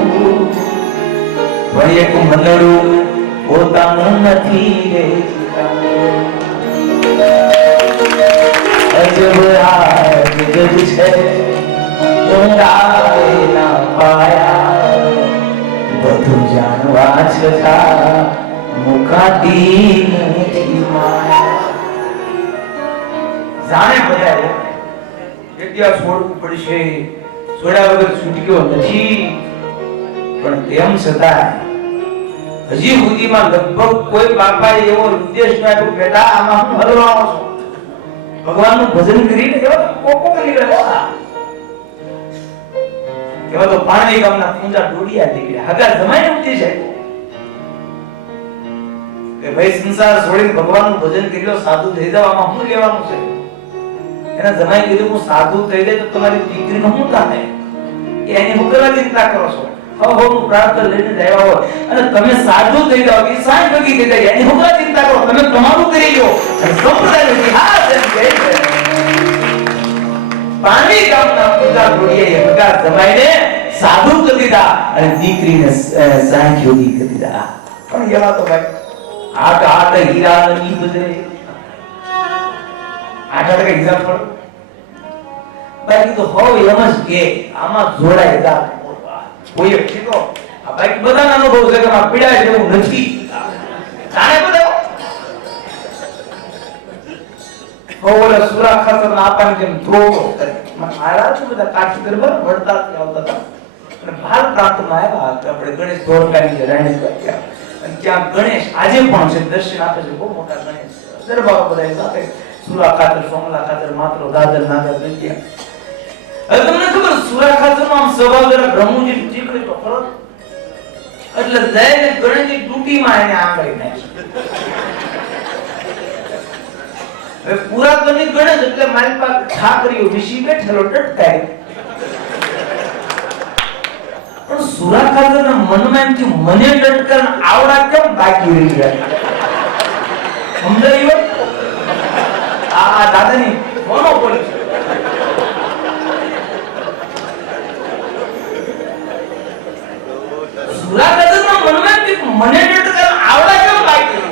પણ એક મનડું પોતાનું નથી રે અજબ આ જગત છે ઊંડા એના પાયા બધું જાણવા છતાં મુકાતી નથી જાણે બધા જગ્યા છોડવું પડશે છોડ્યા વગર છૂટક્યો નથી પણ તેમ છતાં હજી સુધીમાં લગભગ કોઈ બાપાએ એવો ઉદ્દેશ આપ્યો બેટા આમાં હું હલવાનો છું ભગવાનનું ભજન કરીને કોકો કરી રહ્યા એવા તો પાણી ગામના પૂંજા ડોડિયા નીકળ્યા હગા જમાઈને ઉઠી છે કે ભાઈ સંસાર છોડીને ભગવાનનું ભજન કરી લો સાધુ થઈ જાવ આમાં શું લેવાનું છે એના જમાઈ કીધું હું સાધુ થઈ જાય તો તમારી દીકરીનો શું થાય એની હું કરવા ચિંતા કરો છો હું પ્રાર્થ લઈને જાય હોય અને તમે સાધુ થઈ જાવ એ સાંજ ભગી થઈ જાય એની હું કરવા ચિંતા કરો તમે તમારું કરી લો સંપ્રદાયનો ઇતિહાસ છે પાણી ગામના પૂજા ડોડિયાએ હગા જમાઈને સાધુ કરી દીધા અને દીકરીને સાંજ યોગી કરી દીધા પણ એવા તો ભાઈ આટ હીરા ની બદલે આટ એક્ઝામ્પલ બાકી તો હવે એમ જ કે આમાં જોડાય જા કોઈ કીધો આ બાકી બધાનો અનુભવ છે કે આ પીડા જેવું નથી જાણે બધા ઓલા સુરા ખાતર ના આપવાની જેમ ધ્રોવો કરે મારા તો બધા કાઠી દરબાર વડતા આવતા હતા અને ભાર પ્રાંતમાં આવ્યા આપણે ગણેશ ધોળકાની રાણી ગયા અને ત્યાં ગણેશ આજે પણ છે દર્શન આપે છે બહુ મોટા ગણેશ દરબારો બધા સાથે સુરા ખાતર સોમલા ખાતર માત્ર દાદર નાગર ગયા હવે તમને ખબર સુરા ખાતર માં સ્વભાવ જરા બ્રહ્મજી ચીકડી તો ખરો એટલે જઈને ગણેશની ટૂટીમાં એને આંગળી નાખી હવે પુરાતનની ગણેશ એટલે મારી પાસે ઠાકરીઓ વિશી બેઠેલો ટટકાય પણ સુરા ખાતરના મનમાં એમ થયું મને ટટકાર આવડા કેમ બાકી રહી ગયા સમજાયું આ દાદાની મોનોપોલી સુરા ખાતરના મનમાં એમ થયું મને ટટકાર આવડા કેમ બાકી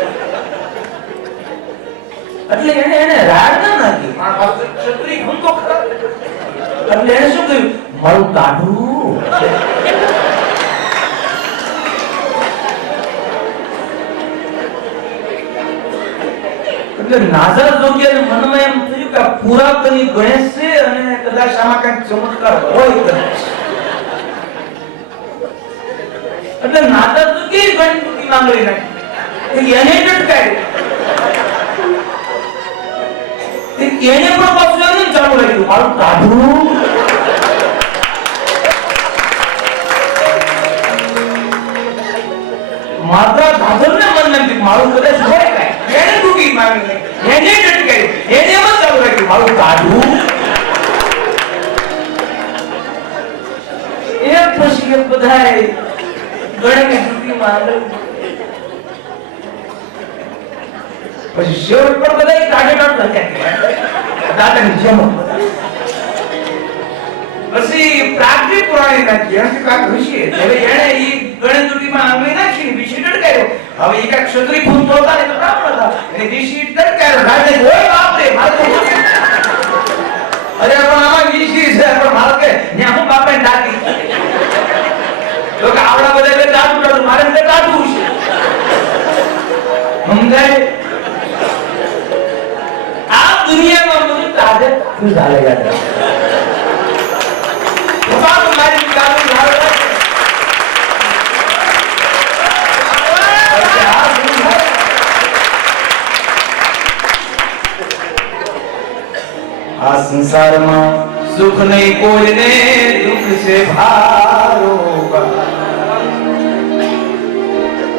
એટલે એને રાડ ના નાખી મારા પાસે ક્ષત્રિય હું તો ખરા એટલે એને શું કહ્યું મારું કાઢું એટલે નાઝર જોગ્યાને મનમાં એમ થયું કે પુરાતની ગણેશ છે અને કદાચ આમાં કંઈક ચમત્કાર હોય કદાચ એટલે નાઝર જોગ્યાએ ગણપતિ માંગણી નાખી એને ટટકાય એને પણ પાછું એમ ચાલુ રાખ્યું મારું કાઢું માત્ર ધાધરને મન નથી મારું કદાચ હોય કાંઈ એને ટૂંકી માંગી એને ટટકાયું એને એમ ચાલુ રાખ્યું મારું કાઢું એક પછી એક બધાય ગણેશની ટૂંકીમાં આગળ પછી શેવટ પર બધા કાઢે દાદાની જેમ પછી પ્રાકૃતિક પુરાણી નાખી એનાથી કાંક ઋષિ હવે એને ઈ ગણેશ દુટીમાં આંગળી નાખી વિષય ટટકાયો હવે ઈ કાંક ક્ષત્રિય ભૂત હતા ને તો બ્રાહ્મણ હતા એને વિષય ટટકાયો રાજા ઓય બાપ રે મારે અરે પણ આમાં વિષય છે પણ મારે કે ન્યા હું બાપે ડાકી તો કે આવડા બધા બે દાદુ મારે તે કાઢવું છે સમજાય? આ દુનિયામાં બધું તાજે શું ચાલે યાર? બાપ મારી ચાલુ ચાલે આ સંસારમાં સુખ નહીં કોઈને, દુઃખ છે ભારો.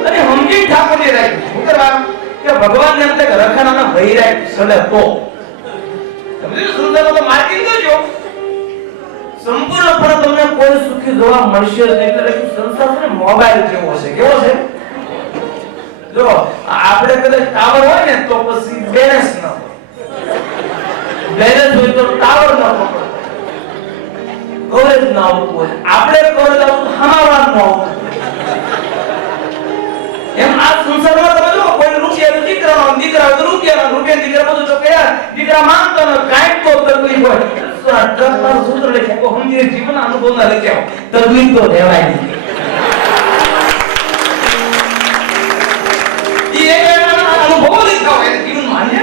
અને સમજી ઠાકોરજી રાખ્યું શું કરવાનું કે ભગવાન ને અંતે રખાના વૈરાગ સડે તો સમજી સુંદર તો માર્કિંગ કરજો. સંપૂર્ણપણે તમને કોઈ સુખી જોવા મળશે નહીં. એટલે સંસાર છે મોબાઈલ જેવો છે. કેવો છે? જો આપણે કદાચ ટાવર હોય ને તો પછી બેલેન્સ ન હોય. બેલેન્સ હોય તો ટાવર ન પકડે, કવરેજ ન આવતું હોય. આપણે કવરેજ આવતું હમાવાન ન આવતું. એમ આ સંસારમાં તમે જો કોઈ રૂપિયા દીકરાનો, દીકરા તો રૂપિયા દીકરા બધું તો કયા દીકરા માંગતો ને કાંઈક તો તકલીફ હોય. ટ્રકમાં સૂત્ર લખ્યા કો સમજી જીવન અનુભવના લખ્યા તકલીફ તો રહેવાય નહીં. એ અનુભવ લખ્યા હોય જીવન માન્ય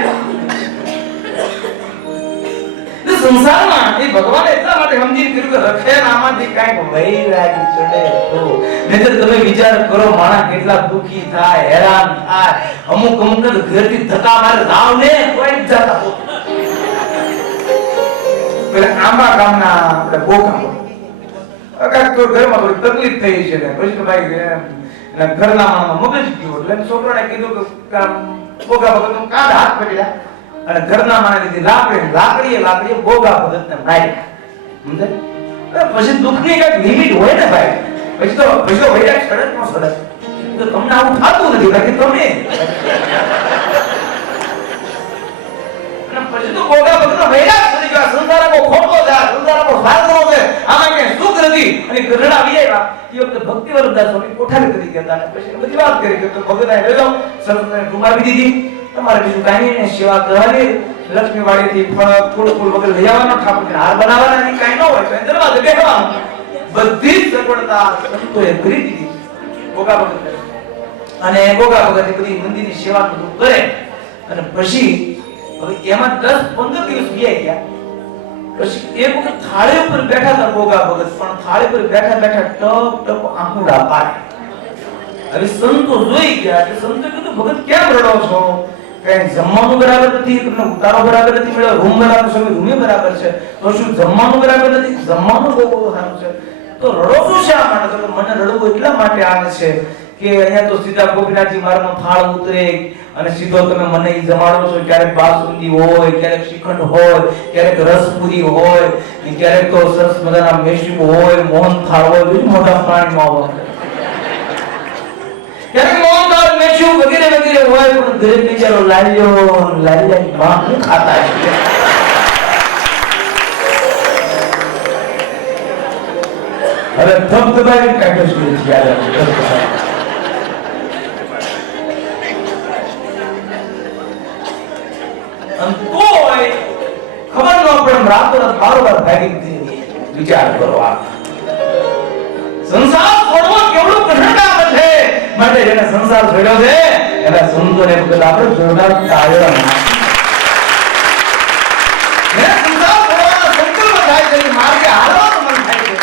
સંસારમાં એ ભગવાન એટલા માટે સમજીને કર્યું કે રખે નામાંથી કાંઈક વૈરાગી ચડે તો. નહીંતર તમે વિચાર કરો માણસ કેટલા દુખી થાય, હેરાન થાય. અમુક ઘરથી ધક્કા મારે જાવ ને કોઈ જ જતા પેલા આંબા ગામના આપણે બોકા કાક તો ઘરમાં થોડી તકલીફ થઈ છે ને પછી તો ભાઈ એના ઘરના માણસમાં મગજ ગયો એટલે છોકરાને કીધું કે બોગા ભગત નું કાંડ હાથ પકડ્યા અને ઘરના માણસે લીધી લાકડીએ બોગા ભગત ને માર્યા. સમજાય? પછી દુઃખની કઈક લિમિટ હોય ને ભાઈ. પછી તો વૈરાગ સડે ન સડે તો તમને આવું થતું નથી બાકી તમે પછી તો બોગા ભગત વૈરાગ સડી ગયો. સંસાર કો ખોટો છે, સંસાર કો સાધનો છે, આમાં કે સુખ નથી. અને ઘરડા આવી આવ્યા એ વખતે ભક્તિ વરદાસ સ્વામી કોઠારી કરી ગયા હતા. પછી બધી વાત કરી કે ભગત લઈ જાઓ, સંતને ડુબાવી દીધી. તમારે બીજું કાંઈ નહીં, સેવા કરવાની, લક્ષ્મી વાડીથી ફૂલ વગર લઈ આવવાનો, ઠાકોરજીને હાર બનાવવાના નહીં, કાંઈ ન હોય તો દરવાજે બેસવાનું. બધી જ સગવડતા સંતોએ કરી દીધી બોગા ભગત. અને બોગા ભગત બધી મંદિરની સેવા બધું કરે. અને પછી હવે એમાં 10-15 દિવસ ગયા. પછી એક વખત થાળી ઉપર બેઠા હતા બોગા ભગત, પણ થાળી ઉપર બેઠા ટપ ટપ આંખુડા પાડે. હવે સંતો જોઈ ગયા કે સંતો કીધું ભગત કેમ રડો છો? કઈ જમવાનું બરાબર નથી, તમને ઉતારો બરાબર નથી મળ્યો, રૂમ બરાબર છે, રૂમે બરાબર છે, તો શું જમવાનું બરાબર નથી? જમવાનું બહુ સારું છે, તો રડો શું શા માટે? તો મને રડવું એટલા માટે આવે છે કે અહીંયા તો સીધા ગોપીનાથજી મારનો થાળ ઉતરે અને સીધો તમે મને ઈ જમાડો છો. ક્યારેક બાસુંદી હોય, ક્યારેક શ્રીખંડ હોય, ક્યારેક રસપુરી હોય, ક્યારેક તો સરસ મજાના મેશી હોય, મોહન થાળ હોય, બીજું મોટા પ્રાણીમાં હોય, ક્યારેક મોહન થાળ મેશી વગેરે વગેરે હોય. પણ ઘરે બિચારો લાલ્યો માં ખાતા છે. હવે ધબધબાવી કાઢ્યો છે યાર. ખબર ન પડે રાતોરાત બારોબાર ભાગી ગઈ. વિચાર કરો, આ સંસાર છોડવો કેવડું કઠિન કામ છે. માટે જેને સંસાર છોડ્યો છે એના સંતોને વખત આપણે જોરદાર તાળીઓ નાખીએ. જેને સંસાર છોડવાનો સંકલ્પ થાય છે, માર્ગે હાલવાનું મન થાય છે,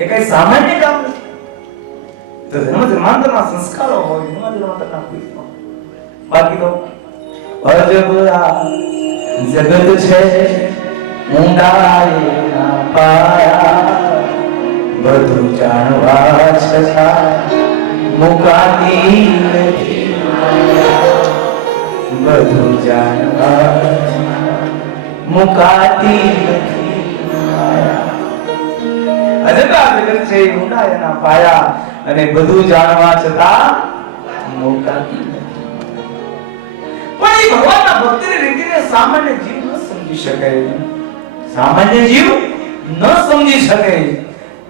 એ કઈ સામાન્ય કામ નથી. તો જન્માંતરના સંસ્કારો હોય, જન્માંતરના કોઈ બાકી તો અજબ જગત છે ઊંડાઈ ના પાયા, બધું જાણવા છતાં મુકાતી નથી માયા, બધું જાણવા મુકાતી નથી માયા. અજબ જગત છે ઊંડાઈ ના પાયા અને બધું જાણવા છતાં મુકાતી નથી. પણ એ ભગવાનના ભક્તિની રીતિને સામાન્ય જીવ ન સમજી શકે. સામાન્ય જીવ ન સમજી શકે.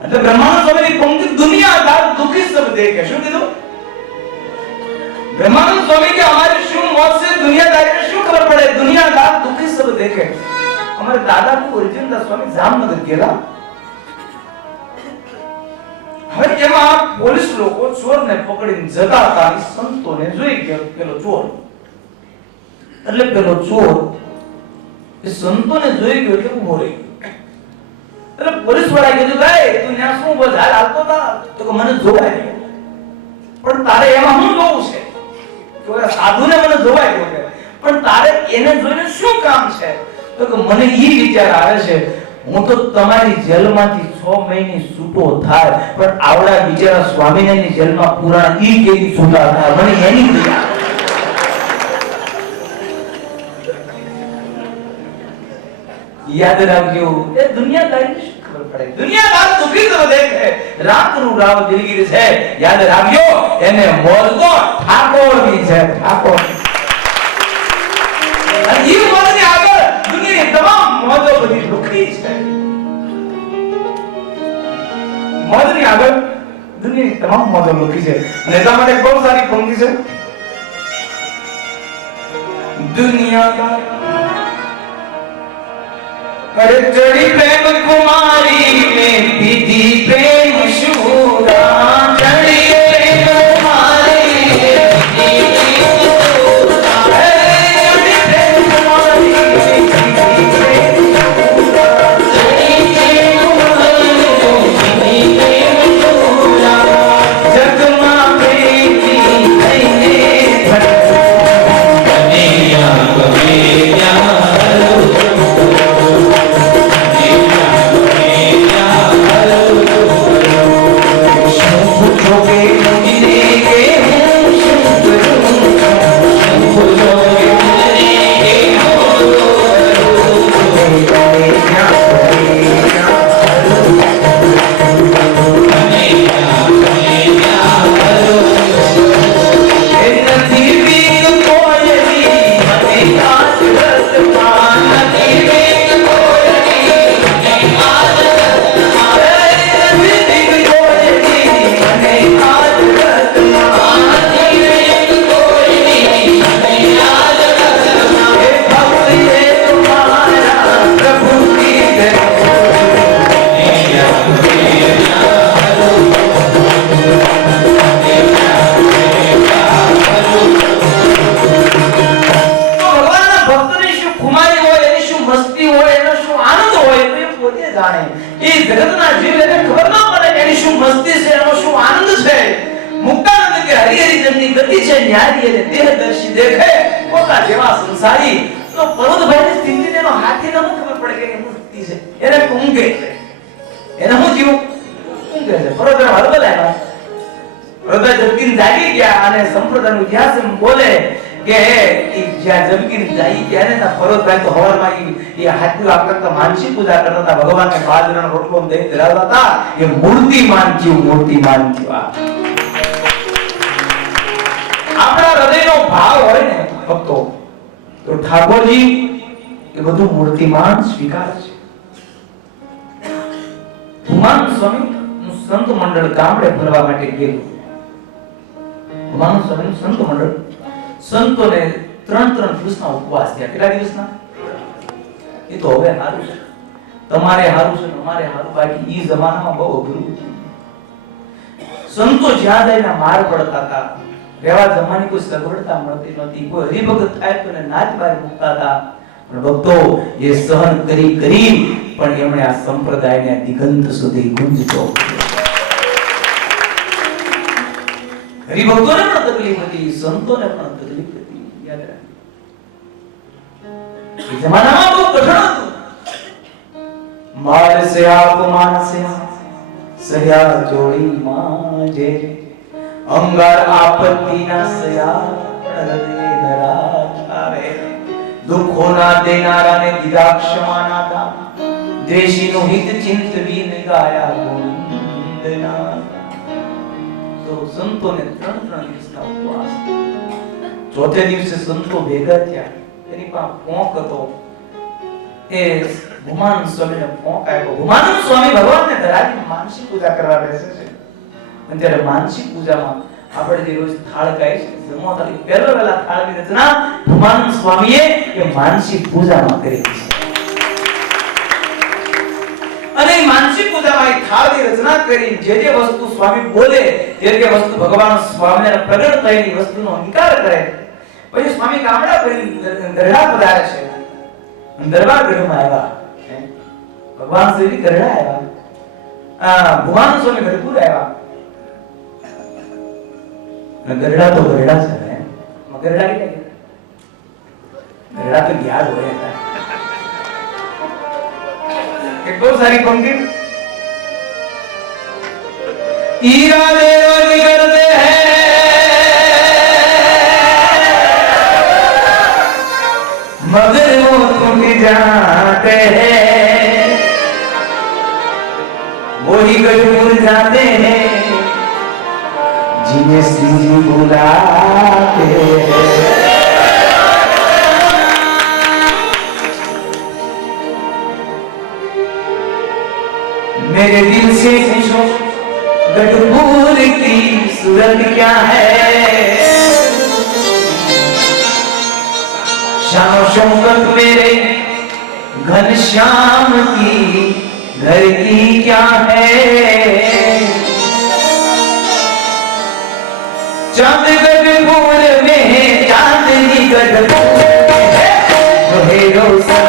એટલે બ્રહ્માનંદ સ્વામીની પંક્તિ દુનિયાદાર દુખી સબ દેખે. શું કીધું? બ્રહ્માનંદ સ્વામી કે અમારે શું મોત છે, દુનિયાદારીને શું ખબર પડે? દુનિયાદાર દુખી સબ દેખે. અમારે દાદા કો ઓરિજિનલ સ્વામી જામનગર ગયેલા. હવે એમાં પોલીસ લોકો ચોરને પકડીને જતા હતા. સંતોને જોઈ ગયો પેલો ચોર. એટલે પેલો ચોર એ સંતોને જોઈ ગયો એટલે ઉભો રહી ગયો. એટલે પોલીસ વાળા કીધું કે તું ત્યાં શું બસ હાલ હાલતો હતા? તો કે મને જોવાય ગયો. પણ તારે એમાં શું જોવું છે? તો સાધુને મને જોવાય ગયો કે પણ તારે એને જોઈને શું કામ છે? તો કે મને ઈ વિચાર આવે છે હું તો તમારી જેલમાંથી 6 મહિને છૂટો થાય પણ આવડા બિચારા સ્વામિનારાયણની જેલમાં પૂરા ઈ કેદી છૂટા થાય મને એની વિચાર. યાદ રાખજો એ દુનિયાદારી શું ખબર પડે? દુનિયાદાર દુખી તો દેખે રાતનું રાવ દિલગીર છે. યાદ રાખજો એને મોજ તો ઠાકોરની છે. ઠાકોર અને ઈ મોજની આગળ દુનિયાની તમામ મોજો બધી દુખી છે. મોજની આગળ દુનિયાની તમામ મોજો દુખી છે. અને એટલા માટે બહુ સારી પંક્તિ છે. દુનિયા अरे चढ़ी प्रेम कुमारी में पीती प्रेम शूरा चढ़ी प्रेम कुमारी में पीती शूरा चढ़ी प्रेम कुमारी में पीती प्रेम शूरा चढ़ी प्रेम कुमारी में पीती प्रेम शूरा जगमा प्रेमी कईने कन्हैया कन्हैया मानसी पूजा करता था भगवान ने बाजरा रोटलो दे धरावता था ये मूर्तिमान थी આપણા હૃદયનો ભાવ હોય ને ભક્તો તો ઠાકોરજી એ બધું મૂર્તિમાન સ્વીકાર છે. ભુમાન સ્વામી નું સંત મંડળ ગામડે ફરવા માટે ગયેલું. ભુમાન સ્વામી નું સંત મંડળ સંતોને 3 દિવસના ઉપવાસ થયા. કેટલા દિવસના? એ તો હવે હારું છે, તમારે હારું છે, અમારે હારું. બાકી ઈ જમાનામાં બહુ અઘરું હતું. સંતો જ્યાં જઈને માર પડતા હતા, રહેવા જમવાની કોઈ સગવડતા મળતી નહોતી, કોઈ હરિભગત થાય તો નાચ બાર મૂકતા હતા. પણ ભક્તો એ સહન કરી પણ એમણે આ સંપ્રદાયને દિગંત સુધી ગુંજતો. હરિભક્તોને પણ તકલીફ હતી, સંતોને પણ તકલીફ હતી. યાદ રાખો એ જમાનામાં બહુ કઠણ હતું. માર સે આપ માન સે સયા જોડી માજે અંગાર આપત્તિના સયા હૃદય ધરાવે દુઃખોના દેનારાને દીધા ક્ષમાના દાન દેશીનું હિત ચિંતવીન ગાયા ગોવિંદના. તો સંતોને 3 દિવસના ઉપવાસ. ચોથે દિવસે સંતો ભેગા થયા. એની પાસે પોંક હતો. એ ભુમાન સ્વામીને પોંક આપ્યો. ભુમાન સ્વામી ભગવાનને ધરાવી માનસી પૂજા કરવા બેસે છે. અને ત્યારે માનસી પૂજામાં આપણે જે રોજ થાળ ખાય છે, જમવા તાલી પહેલા થાળની રચના ભુમાન સ્વામીએ એ માનસી પૂજામાં કરી છે. અને માનસી પૂજામાં ખાલી રચના કરી જે વસ્તુ સ્વામી બોલે તે વસ્તુ ભગવાન સ્વામીને પ્રગટ થયેલી વસ્તુનો અંગીકાર કરે. પછી સ્વામી ગામડા ભરી ગરડા પધારે છે. દરબાર ગઢમાં આવ્યા. ભગવાન શ્રી ગરડા આવ્યા. ભગવાન સ્વામી ગઢપુર આવ્યા. ગરડા તો ગરડા છે ને ગરડા કે ગરડા તો યાદ હોય હતા. एक बहुत सारी पंक्ति इरादे रोज करते हैं मगर वो टूट जाते हैं वही गढ़पुर जाते हैं जिन्हें श्री जी बुलाते हैं. मेरे दिल से पूछो गढ़पुर की सूरत क्या है. शान शौकत मेरे घनश्याम की घर की क्या है. चांद गढ़पुर में है चांदनी गढ़पुर में है जो है रोशन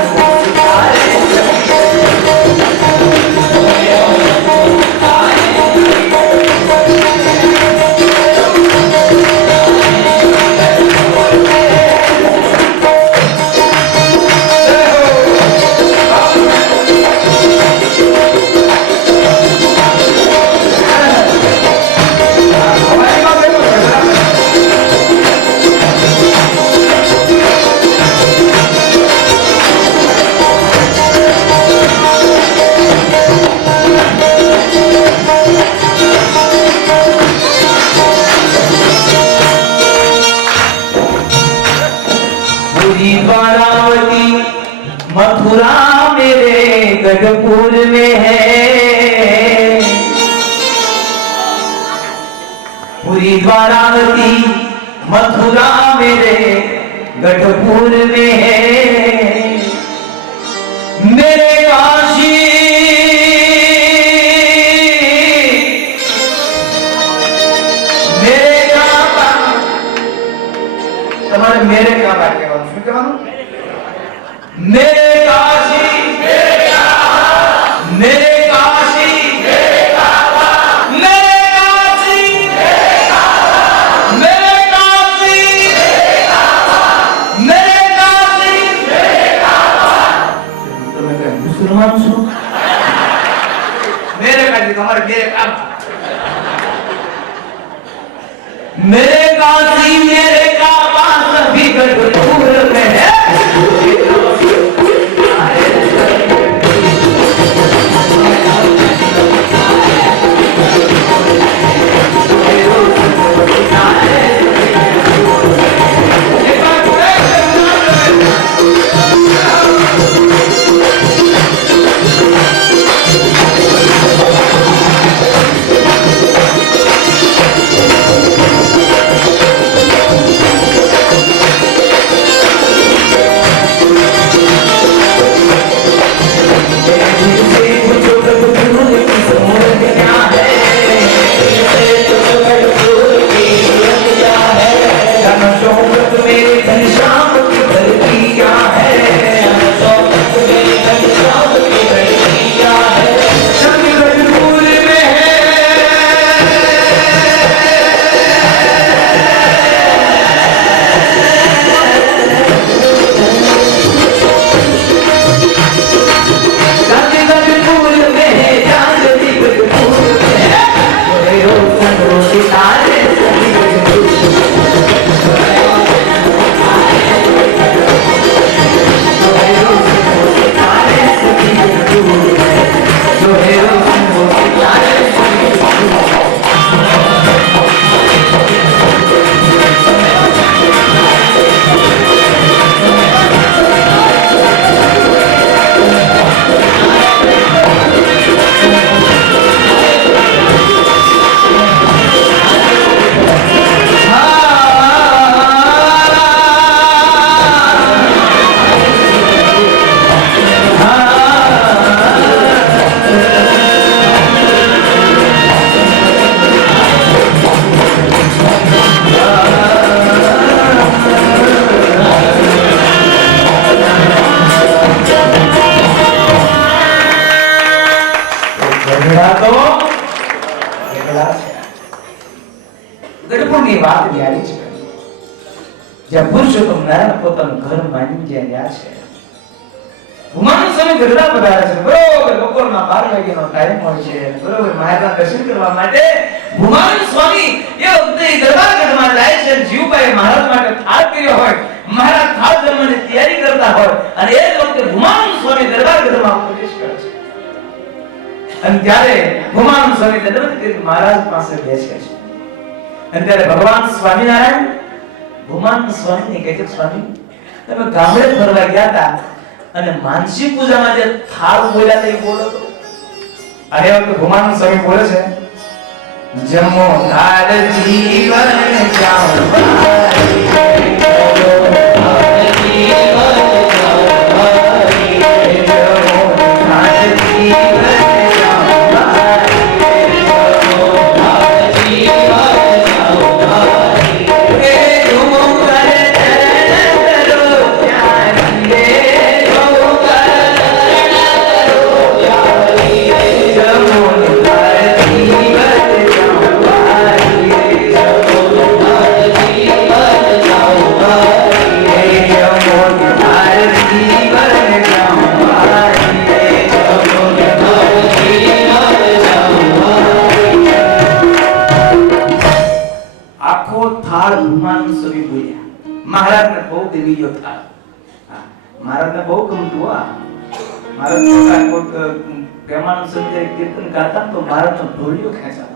मथुरा मेरे गढ़पुर में है. पूरी द्वारावती मथुरा मेरे गढ़पुर में है. मेरे काशी मेरे काबा तुम्हारे मेरे काबा के बारे में क्या मालूम. मेरे काशी मेरे काबा मेरे काशी मेरे काबा मेरे काशी मेरे काबा मेरे काशी मेरे काबा मेरे काशी मेरे काबा. तो मैं क्या मुसलमान हूँ. मेरे काशी तुम्हारे मेरे काबा मेरे काशी मेरे काबा सभी गढ़पुर में है. વાત ન્યારી છે જ્યાં પુરુષોત્તમ નારાયણ પોતાનું ઘર માની જ્યાં ન્યા છે ભૂમાનંદ સ્વામી ગઢડા પધારે છે બરોબર બપોરના 12 વાગ્યાનો ટાઈમ હોય છે બરોબર મહારાજના દર્શન કરવા માટે ભૂમાનંદ સ્વામી એ વખતે દરબાર ગઢમાં જાય છે જીવભાઈ મહારાજ માટે થાળ કર્યો હોય મહારાજ થાળ જમવાની તૈયારી કરતા હોય અને એ જ વખતે ભૂમાનંદ સ્વામી દરબાર ગઢમાં પ્રવેશ કરે છે અને ત્યારે ભૂમાનંદ સ્વામી દંડવત કરી મહારાજ પાસે બેસે છે અને ત્યારે ભગવાન સ્વામિનારાયણ ભૂમાનંદ સ્વામીને કહે છે સ્વામી તમે ગામડે ફરવા ગયા હતા અને માનસી પૂજામાં જે થાળ બોલ્યા તે બોલો તો અરે વખતે ભૂમાનંદ સ્વામી બોલે છે જમો થાળ જીવન જાઓ મહારાજને બહુ દેવી ગયો થાળ મહારાજને બહુ ગમતું મહારાજ પ્રેમાનંદ સ્વામી કીર્તન ગાતા તો મહારાજનો ઢોલિયો ખેંચાતો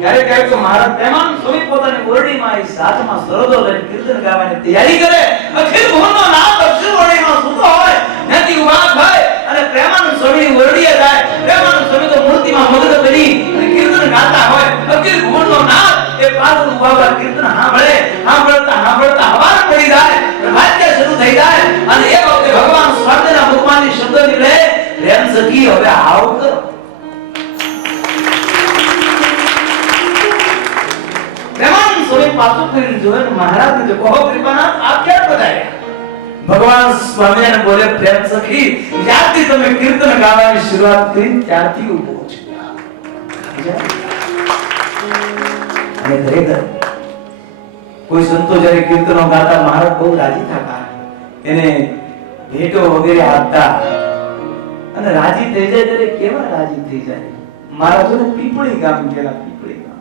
ક્યારેક ક્યારેક તો મહારાજ પ્રેમાનંદ સ્વામી પોતાની ઓરડીમાં એ સાથમાં સરદો લઈને કીર્તન ગાવાની તૈયારી કરે અખિલ ભુવનનો નાથ અક્ષર ઓરડીમાં સૂતો હોય ત્યાંથી ઉભા થાય અને પ્રેમાનંદ સ્વામીની ઓરડીએ જાય પ્રેમાનંદ સ્વામી તો મૂર્તિમાં મગ્ન બની અને કીર્તન ગાતા હોય અખિલ ભુવનનો નાથ એ પાછળ ઉભા કીર્તન સાંભળતા હવાર પડી જાય વાક્ય શરૂ થઈ જાય અને એ વખતે ભગવાન સ્વામીના મુખમાંથી શબ્દ નીકળે પ્રેમ સખી હવે આવ કરો પ્રેમાનંદ સ્વામી પાછું ફરીને જોયે મહારાજને જો કહો કૃપાનાથ આપ ક્યારે પધાર્યા ભગવાન સ્વામિનારાયણ બોલે પ્રેમ સખી જ્યારથી તમે કીર્તન ગાવાની શરૂઆત કરી ત્યારથી ઊભો છે અને ખરેખર કોઈ સંતો જ્યારે કીર્તનો ગાતા મહારાજ બહુ રાજી થતા એને ભેટો વગેરે આપતા અને રાજી થઈ જાય ત્યારે કેવા રાજી થઈ જાય મહારાજોને પીપળી ગામ ગયેલા પીપળી ગામ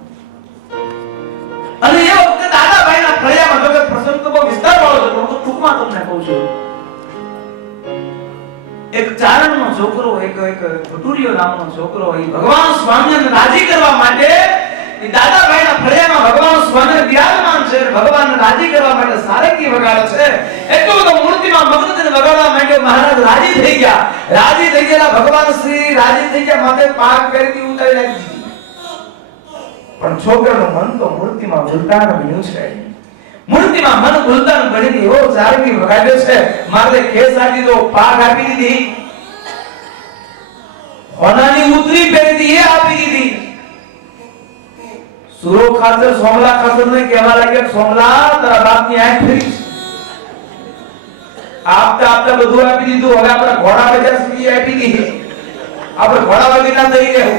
અને એ વખતે દાદાભાઈના ફળિયામાં જો કે પ્રસંગ તો બહુ વિસ્તાર વાળો છે પરંતુ ટૂંકમાં તમને કહું છું એક ચારણનો છોકરો એક ભટુરિયો નામનો છોકરો એ ભગવાન સ્વામીને રાજી કરવા માટે દાદાભાઈના ફળિયામાં ભગવાન સ્વામી બિરાજમાન છે ભગવાનને રાજી કરવા માટે સારંગી વગાડે છે એટલો બધો મૂર્તિમાં મગ્ન થઈને વગાડવા માંડ્યો મહારાજ રાજી થઈ ગયા રાજી થઈ ગયેલા ભગવાન શ્રી રાજી થઈ ગયા માથે પાક કરી ઉતારી નાખી પણ છોકરાનું મન તો મૂર્તિમાં ભૂલતાન બન્યું છે મૂર્તિમાં મન ભૂલતાન બની એવો સારંગી વગાડ્યો છે મારે કેસ આપી દો પાક આપી દીધી હોનાની ઉતરી પહેરી દીધી એ આપી દીધી સુરો ખાતર સોમલા ખાતર ને કહેવા લાગ્યા સોમલા તારા બાપની આંખ ફરી આપતા બધું આપી દીધું હવે આપણા ઘોડા બજાર સુધી આપી દીધી આપણે ઘોડા વગેરે થઈ ગયું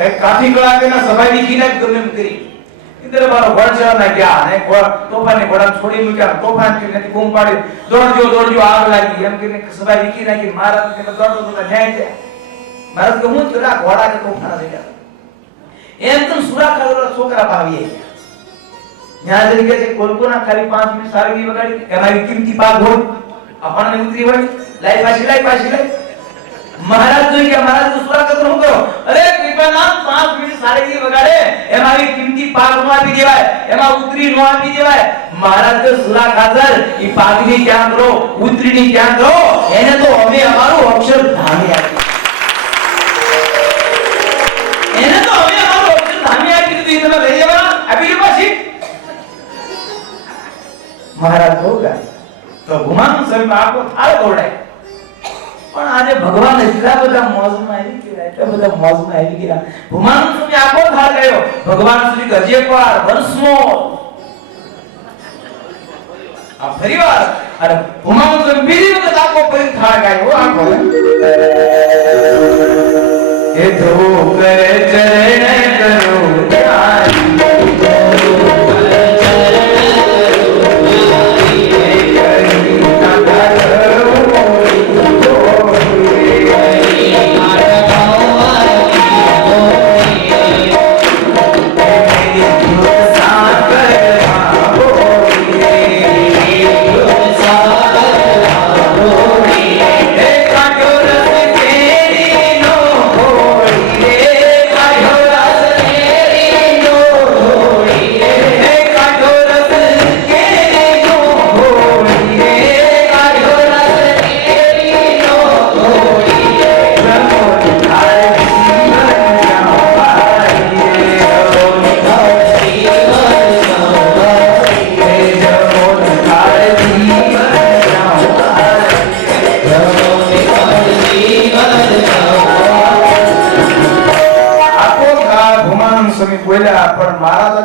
એક કાઠી કલાકના સભાઈ દીકીના ગમે કરી ઇધર મારો ઘોડા ના ગયા ને તોફાની ઘોડા છોડી મૂક્યા તોફાન કે નથી બૂમ પાડી દોડજો આગ લાગી એમ કે સભાઈ દીકી નાખી મહારાજ કે દોડતો તો ન્યાય છે મહારાજ કે હું ચડા ઘોડા કે તોફાન થઈ ગયા એમ તો સુરા ખાધેલા છોકરા ભાવીએ ન્યા તરીકે છે કોલકોના ખાલી 5 મિનિટ સારંગી વગાડી એમાં કિંમતી પાક હોય આપણને ઉતરી હોય લાઈ પાછી મહારાજ જોઈ કે મહારાજ તો સુરા ખાધર હું કરો અરે કૃપાનાથ 5 મિનિટ સારંગી વગાડે એમાં કિંમતી પાક નો આપી દેવાય એમાં ઉતરી નો આપી દેવાય મહારાજ તો સુરા ખાધર ઈ પાકની ક્યાં કરો ઉતરીની ક્યાં કરો એને તો અમે અમારું અક્ષર ધામી આપી એને તો અમે અમારું અક્ષર ધામી આપી દીધું તમે લઈ જવા આપી દો પાછી મહારાજ બોલ્યા તો ભૂમાનંદ સ્વામી આખો થાળ દોડાય પણ આજે ભગવાન એટલા બધા મોજમાં આવી ગયા ભૂમાનંદ સ્વામી આખો થાળ ગયો ભગવાન શ્રી ગજે પર વંશમો આ ફરીવાર અને ભૂમાનંદ સ્વામી બીજી વખત આખો ફરી થાળ ગાયો આખો એ ધો કરે ચરણ કરો ધ્યાન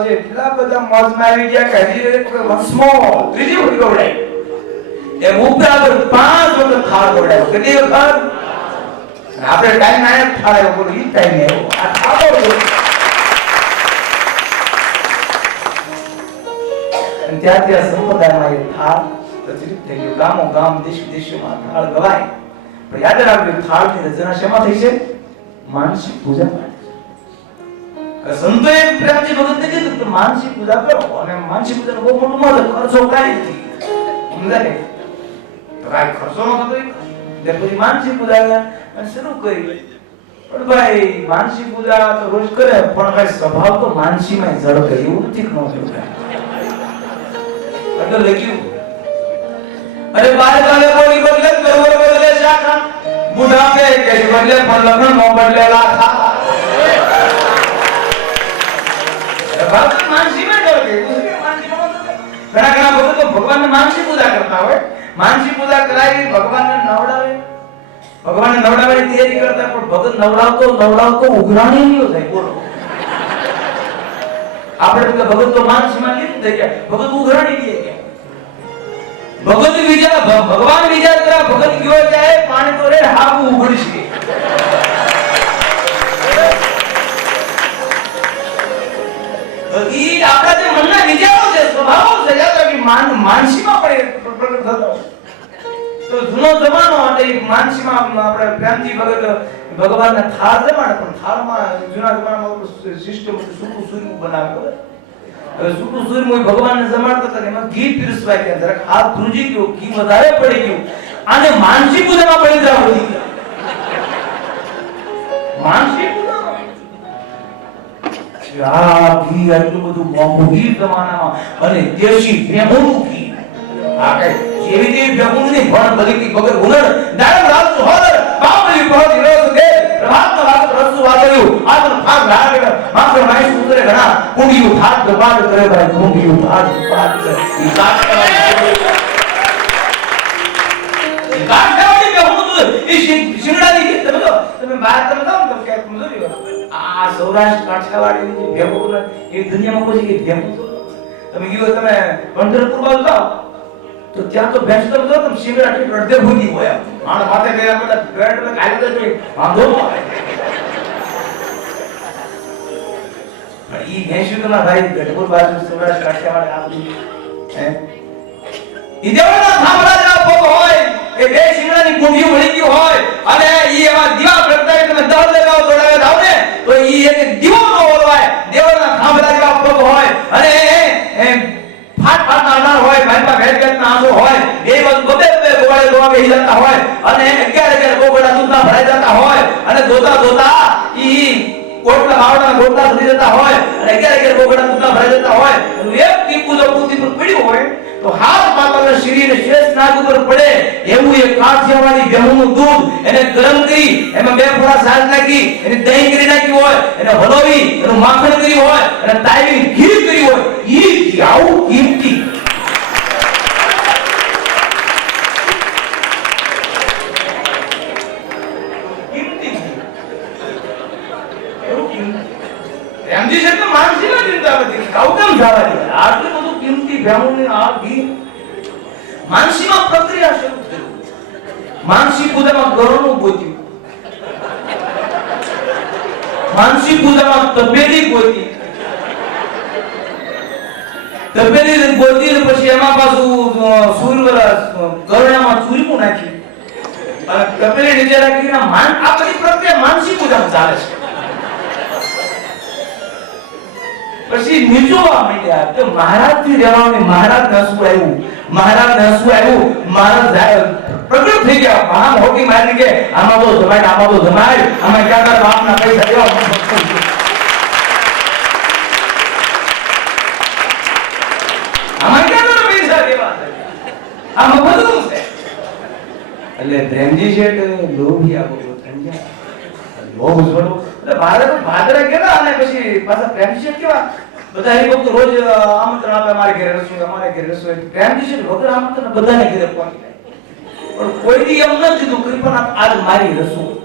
આજે એટલા બધા મોજમાં આવી ગયા કે હજી એક વંશમો ત્રીજી વખત ગવડાય એ ઉપરા પર 5 વખત થાળ ગવડાયો કેટલી વખત આપણે ટાઈમ આયા થાળ આવ્યો બોલો ઈ ટાઈમ આવ્યો આ થાળો અને ત્યારથી આ સંપ્રદાયમાં એ થાળ પ્રચલિત થઈ ગયો ગામો ગામ દેશ વિદેશોમાં થાળ ગવાય પણ યાદ રાખજો થાળની રચના શેમાં થઈ છે માનસિક પૂજા સંતોએ પ્રેમજી ભગતને કીધું કે માનસિક પૂજા કરો અને માનસિક પૂજાનો બહુ મોટો મહત્વ ખર્ચો કાઈ નથી સમજાય તો કાઈ ખર્ચો ન થતો એટલે પછી માનસિક પૂજા શરૂ કરી પણ ભાઈ માનસિક પૂજા તો રોજ કરે પણ કાઈ સ્વભાવ તો માનસીમાં જડ કરે એવું નથી ન થયું એટલે લખ્યું અરે બાર કાલે બોલી બદલે કરવર બદલે શાખા બુઢા કે કેશ બદલે પણ લગ્ન નો બદલે લાખા ભગવાન માનસીમાં જ હોય ઘણા ઘણા ભક્તો ભગવાનને માનસી પૂજા કરતા હોય માનસી પૂજા કરાવી ભગવાનને નવડાવે ભગવાનને નવડાવવાની તૈયારી કરતા પણ ભગત નવડાવતો ઉઘરાણી નહી થાય બોલો આપણે ભગત તો માનસીમાં લીધું થઈ ગયા ભગત ઉઘરાણી દે ગયા ભગત વિચાર ભગવાન વિચાર કરા ભગત ગયો જાય પાણી તો રે હાવું ઉઘડી છે ઈ આપણા જે મનના વિચારો છે સ્વભાવો છે યાદ રાખી માનસીમાં પણ પ્રગટ થતો તો જૂનો જમાનો એટલે માનસીમાં આપણે પ્રેમજી ભગત ભગવાનને થાળ જમાડે પણ થાળમાં જૂના જમાનામાં સિસ્ટમ સૂકું સૂરમું બનાવે હવે સૂકું સૂરમું ભગવાનને જમાડતા હતા એમાં ઘી પીરસવાય ગયા જરાક હાથ ધ્રુજી ગયો ઘી વધારે પડી ગયું અને માનસી પૂજામાં બળતરા વધી ગયા માનસી આ ઘી એટલું બધું મોંઘું ઘી જમાનામાં અને દેશી ભેમુનું ઘી આ કઈ જેવી તેવી ભેમુનું નહીં પણ બધી વગર ઉનર દાડમ રાત સુહાદર બાવલી પહોંચ રહ્યો દે પ્રભાતનો રાત રસુ વાદળ્યું આદર ફાગ લાગે માત્ર માઈ સુંદરે ઘણા કુંડિયું થાત દબાડ કરે ભાઈ કુંડિયું થાત દબાડ કરે ઈ કાટ કરવાની ભેમુનું ઈ શિંગડાની તમે બહાર તમે જાવ તો કે મજૂરી આ સૌરાષ્ટ્ર કાઠિયાવાડી જે ભેમો એ દુનિયામાં કોઈ જગ્યાએ ભેમો તમે ગયો તમે પંઢરપુર બાજુ જાઓ તો ત્યાં તો ભેંસ તમે જો તમે શિંગડા ઠીક અડધે ભૂંગી હોય માણસ માથે ગયા બધા ગ્રેડ એટલે કાલે તો જોઈ વાંધો ન આવે પણ ઈ ભેંસી તો ના ભાઈ ગઢપુર બાજુ સૌરાષ્ટ્ર કાઠિયાવાડી આ બધું હે ઈ દેવના થાંભલા જેવા પગ હોય એ બે શિંગડાની કુંડી મળી ગઈ હોય અને ઈ એવા દીવા પ્રગટાવી તમે દહ લગાવો દોડાવે જાવ ને તો ઈ એક દીવો નો ઓલવાય દેવના થાંભલા જેવા પગ હોય અને ફાટ ફાટના અનાર હોય ભાઈમાં ભેટ ભેટના આંસુ હોય બે બાજુ બબે બબે ગોવાળે ગોવા બેહી જતા હોય અને 11 ગોગડા દૂધના ભરાઈ જતા હોય અને જોતા જોતા ઈ કોટલા બાવડા ગોટલા સુધી જતા હોય અને 11 ગોગડા દૂધના ભરાઈ જતા હોય એક ટીપુ જો પૂતી પર પડ્યું હોય તો હાથ પાતળના શરીર શેષ નાગ ઉપર પડે એવું એક કાઠિયાવાડી ભેમુનું દૂધ એને ગરમ કરી એમાં બે ફોડા સાજ નાખી એને દહીં કરી નાખ્યું હોય એને હલોવી એનું માખણ કર્યું હોય અને તાવી ઘી કર્યું હોય ઈ ઘી આવું કિંમતી એમજી છે તો માનસીમાં ચિંતા નથી કાઉકમ જવા દે આટલું બધું કિંમતી ભેમુની આ ઘી માનસીમાં પ્રક્રિયા શરૂ થઈ માનસી પૂજામાં ગરુડનું ગોત્યું માનસી પૂજામાં તપેલી ગોતી તપેલી ગોતી ને પછી એમાં પાછું ગરુડામાં ચૂરમું નાખ્યું અને તપેલી નીચે રાખીને આ બધી પ્રક્રિયા માનસી પૂજામાં ચાલે છે પછી નીચોવા માંડ્યા કે મહારાજ થી રહેવાનું મહારાજ નસું આવ્યું મહારાજ પ્રગટ થઈ ગયા મહા મોટી મારી કે આમાં તો જમાય આમાં ક્યાં બાપના પૈસા દેવા આમાં ક્યાં પૈસા દેવા આમાં બધું છે એટલે પ્રેમજી શેઠ લોભી આપો લોભ છોડો એટલે ભાદરા કેવા અને પછી પાછા પ્રેમજી શેઠ કેવા બધા હરિભક્તો રોજ આમંત્રણ આપે અમારે ઘરે રસોઈ પ્રેમજી શેઠ વગર આમંત્રણ બધાને ઘરે પહોંચી જાય પણ કોઈ દી એમ ન કીધું કૃપા આજ મારી રસોઈ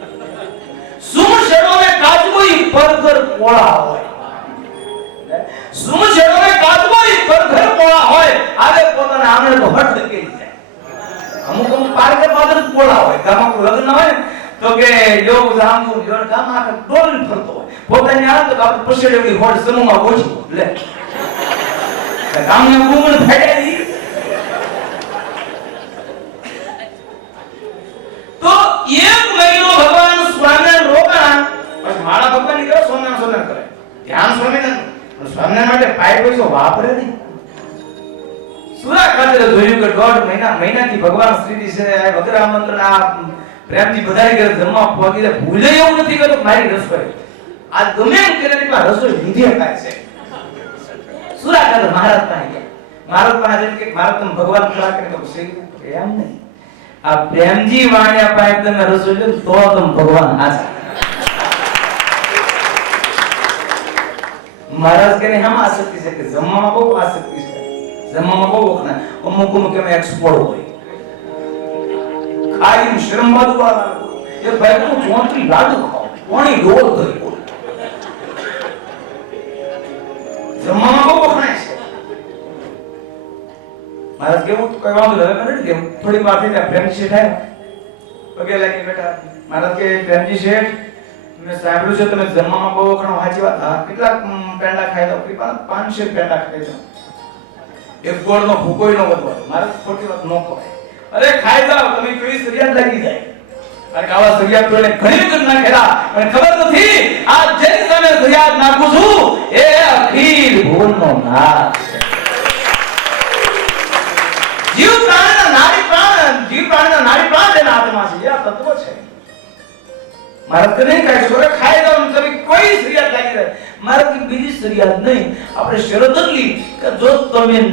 સુર શેડો મે કાજબોઈ પર પર પોળા હોય સુમ છેડોને કાચમાં પર ઘર પોળા હોય આવે પોતાના આંગણે તો હટ ધકેલી જાય. અમુક પાર્કે પાદર પોળા હોય, ગામમાં લગ્ન હોય તો કે યો જામુ યો ગામ આખા ડોલ ફરતો હોય, પોતાની આવે તો આપણે પછેડેલી હોડ સમૂહમાં ઓછી લે ગામને ગુમણ ફેડેલી. તો એક મહિનો ભગવાન સ્વામિનારાયણ રોકાણ, પછી માળા ભગવાનની કરે, સ્વામિનારાયણ કરે, ધ્યાન સ્વામિનારાયણ માટે પાય પૈસો વાપરે નહીં. સુરા ખાતર જોયું કે 1.5 મહિનાથી ભગવાન શ્રીજી છે વગરા મંત્ર આ પ્રેમથી બધાય ઘરે જમવા પહોંચી દે, ભૂલે એવું નથી કે મારી રસોઈ આ ગમે એમ કરીને રસોઈ લીધી કાય છે. સુરા ખાતર મહારાજ પાસે ગયા, મહારાજ પાસે કે મહારાજ તમે ભગવાન ખરા કરે તો એમ નહીં, આ પ્રેમજી વાણ્યા પાસે તમે રસોઈ લો તો તમે ભગવાન આછા. મહારાજ કહે હમ આસક્તિ છે કે જમવામાં બહુ આસક્તિ છે, જમવામાં બહુ વખણા અમુક અમુક એમ એક્સપોર્ટ હોય ખાઈ શરમ બાજુ વાળા એ ભાઈ હું 34 લાડુ ખાવ કોણી રોલ કરી બોલ જમવામાં બહુ વખણાય છે. મહારાજ કેવું કઈ વાંધો હવે નથી કેવું થોડી વાર થઈ પ્રેમજી શેઠ આવ્યા પગે લાગી બેટા. મહારાજ કે પ્રેમજી શેઠ મેં સાંભળ્યું છે તમે જમવામાં બહુ વખણાવ, સાચી વાત? હા. કેટલા પેંડા ખાઈ દો? 500 પેંડા ખાઈ દો, એક ગોળનો ભૂકોઈ નો વધવા. મહારાજ ખોટી વાત ન કરાય, અરે ખાઈ જાવ તમે કોઈ સરિયાદ લાગી જાય. કારણ કે આવા સરિયાદ તો એને ઘણી વખત નાખેલા પણ ખબર નથી આ જેની સામે સરિયાદ નાખું છું એ અખિલ ભુવનનો નાથ છે. જીવ પ્રાણના નાડી પ્રાણ તેના હાથમાં છે, આ તત્વ છે. મહારાજ કે નહીં ખાઈ શકો, ખાઈ જાવ તમે કોઈ સરિયાદ લાગી જાય. મહારાજ કે બીજી સરિયાદ નહીં, આપણે શરત હતી કે જો તમે ન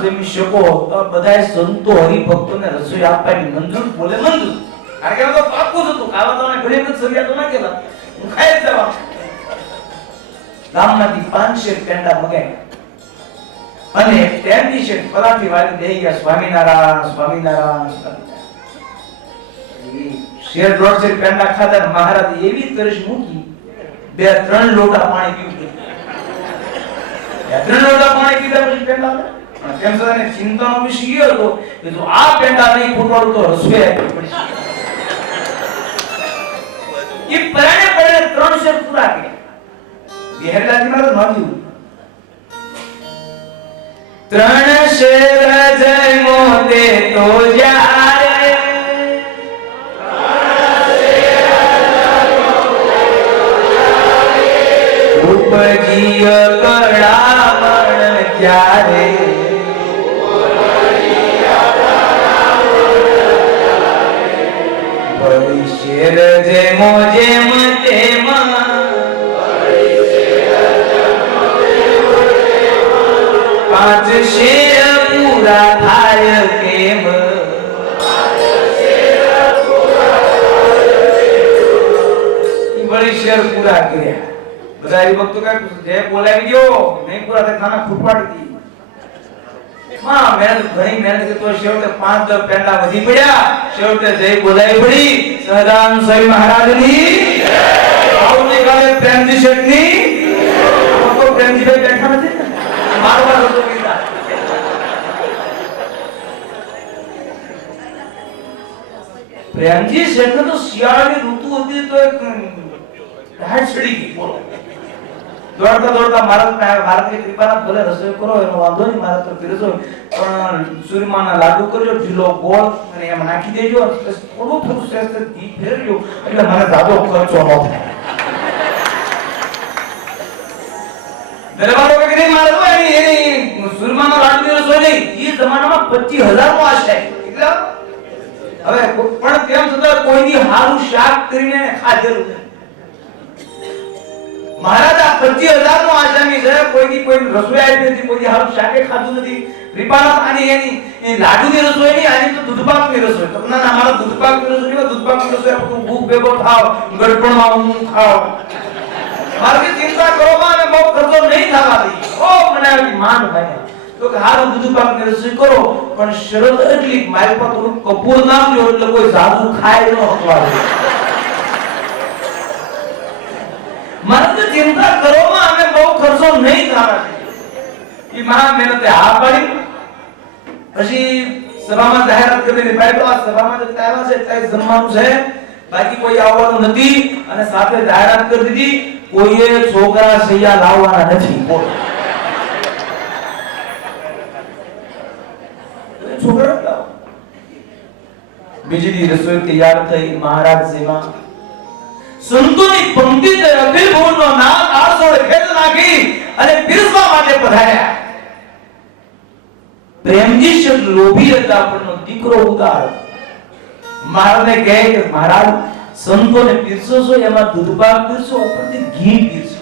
જમી શકો તો બધાય સંતો હરિભક્તોને રસોઈ આપવાની મંજૂર બોલે મંજૂર. કારણ કે તો પાકું હતું ખાવા તો ઘણી વખત સરિયાદ ના કેલા હું ખાઈ જ જવા. ગામમાંથી 500 પેંડા મગાવ્યા અને પ્રેમજી શેઠ પરાઠી વાળી દઈ ગયા સ્વામિનારાયણ સ્વામિનારાયણ. શેર 1.5 પેંડા ખાધા, મહારાજ એવી તરસ મૂકી 2-3 લોટા પાણી પીવું. 2-3 લોટા પાણી પીધા પછી પેંડા આવે. તેમ છતાં ચિંતાનો વિષય હતો કે જો આ પેંડા નહીં ફૂટવાડું તો રસોઈ આપવી પડશે. એ પરાણે 3 શેર પૂરા કર્યા. બિહારલાજીમાં તો નોંધ્યું 3 શેર જમ્યો તે તો જ્યારે ઉપજીય કળામણ ત્યારે ભળી શેર જેમો જેમ તેમાં 5 શેર પૂરા થાય કેમ. ભળી શેર પૂરા કર્યા. બધા હરિભક્તો કહે જે બોલાવી ગયો નહીં પૂરા થાય ખાના ફૂટવાડી દી. માં મહેનત ઘણી મહેનત તો છેવટે 5-10 પેંડા વધી પડ્યા. છેવટે જય બોલાવી પડી સહજાનંદ સ્વામી મહારાજની આવતી કાલે પ્રેમજી શેઠની તો પ્રેમજીભાઈ બેઠા નથી ને મારવા હતો કીધા. પ્રેમજી શેઠ તો શિયાળાની ઋતુ હતી તો એક ઢાળ ચડી ગઈ. બોલો દોડતા મહારાજની કૃપાના ભલે રસોઈ કરો એનો વાંધો નહીં, મહારાજ તો પીરસો પણ સૂરમાના લાડુ કરજો, ઢીલો ગોળ અને એમાં નાખી દેજો, થોડું શ્રેષ્ઠ ઘી ફેરજો એટલે મને જાજો ખર્ચો ન થાય. દરબારો કે નહીં મહારાજ એની સૂરમાનો લાડુની રસોઈ નહીં, એ જમાનામાં 25,000 નો આશય એટલે હવે પણ તેમ છતાં કોઈની હારું શાક કરીને ખાધેલું છે. મહારાજ આ 25,000 નો આસામી છે, કોઈની કોઈ રસોઈ આવી નથી, કોઈ હારું શાકે ખાધું નથી. કૃપાના આની એની લાડુની રસોઈ નહીં, આની તો દૂધપાકની રસોઈ. તો ના ના મારા દૂધપાકની રસોઈ નહીં, દૂધપાકની રસોઈ તું ભૂખ ભેગો થાવ, ગડપણમાં હું ખાવ. મારી ચિંતા કરો માં અને બહુ ખર્ચો નહીં થવા દે. ઓ બનાવી માંડ ભાઈ તો કે હારું દૂધપાકની રસોઈ કરો પણ શરત એટલી મારી પર થોડું કપૂર નાખજો એટલે કોઈ જાદુ ખાય ન હકવા દે. મને ચિંતા કરવામાં અમે બહુ ખર્ચો નહીં થવા એ મહા મહેનતે હા પાડી પછી સભામાં જાહેરાત કરી ભાઈ તો આ સભામાં જે આવ્યા છે તે જમવાનું છે બાકી કોઈ આવવાનું નથી અને સાથે જાહેરાત કરી દીધી કોઈએ છોકરા સૈયા લાવવાના નથી છોકરા લાવ બીજી રસોઈ તૈયાર થઈ મહારાજ સેવા સંતોની પંક્તિ તે અખિલ ભુવનનો નામ આળસોળે ખેંચ નાખી અને પીરસવા માટે પધાર્યા પ્રેમજી શબ્દ લોભી હતા પણ દીકરો ઉદાર મહારાજને કહે કે મહારાજ સંતોને પીરસો છો એમાં દૂધપાક પીરસો ઉપરથી ઘી પીરસો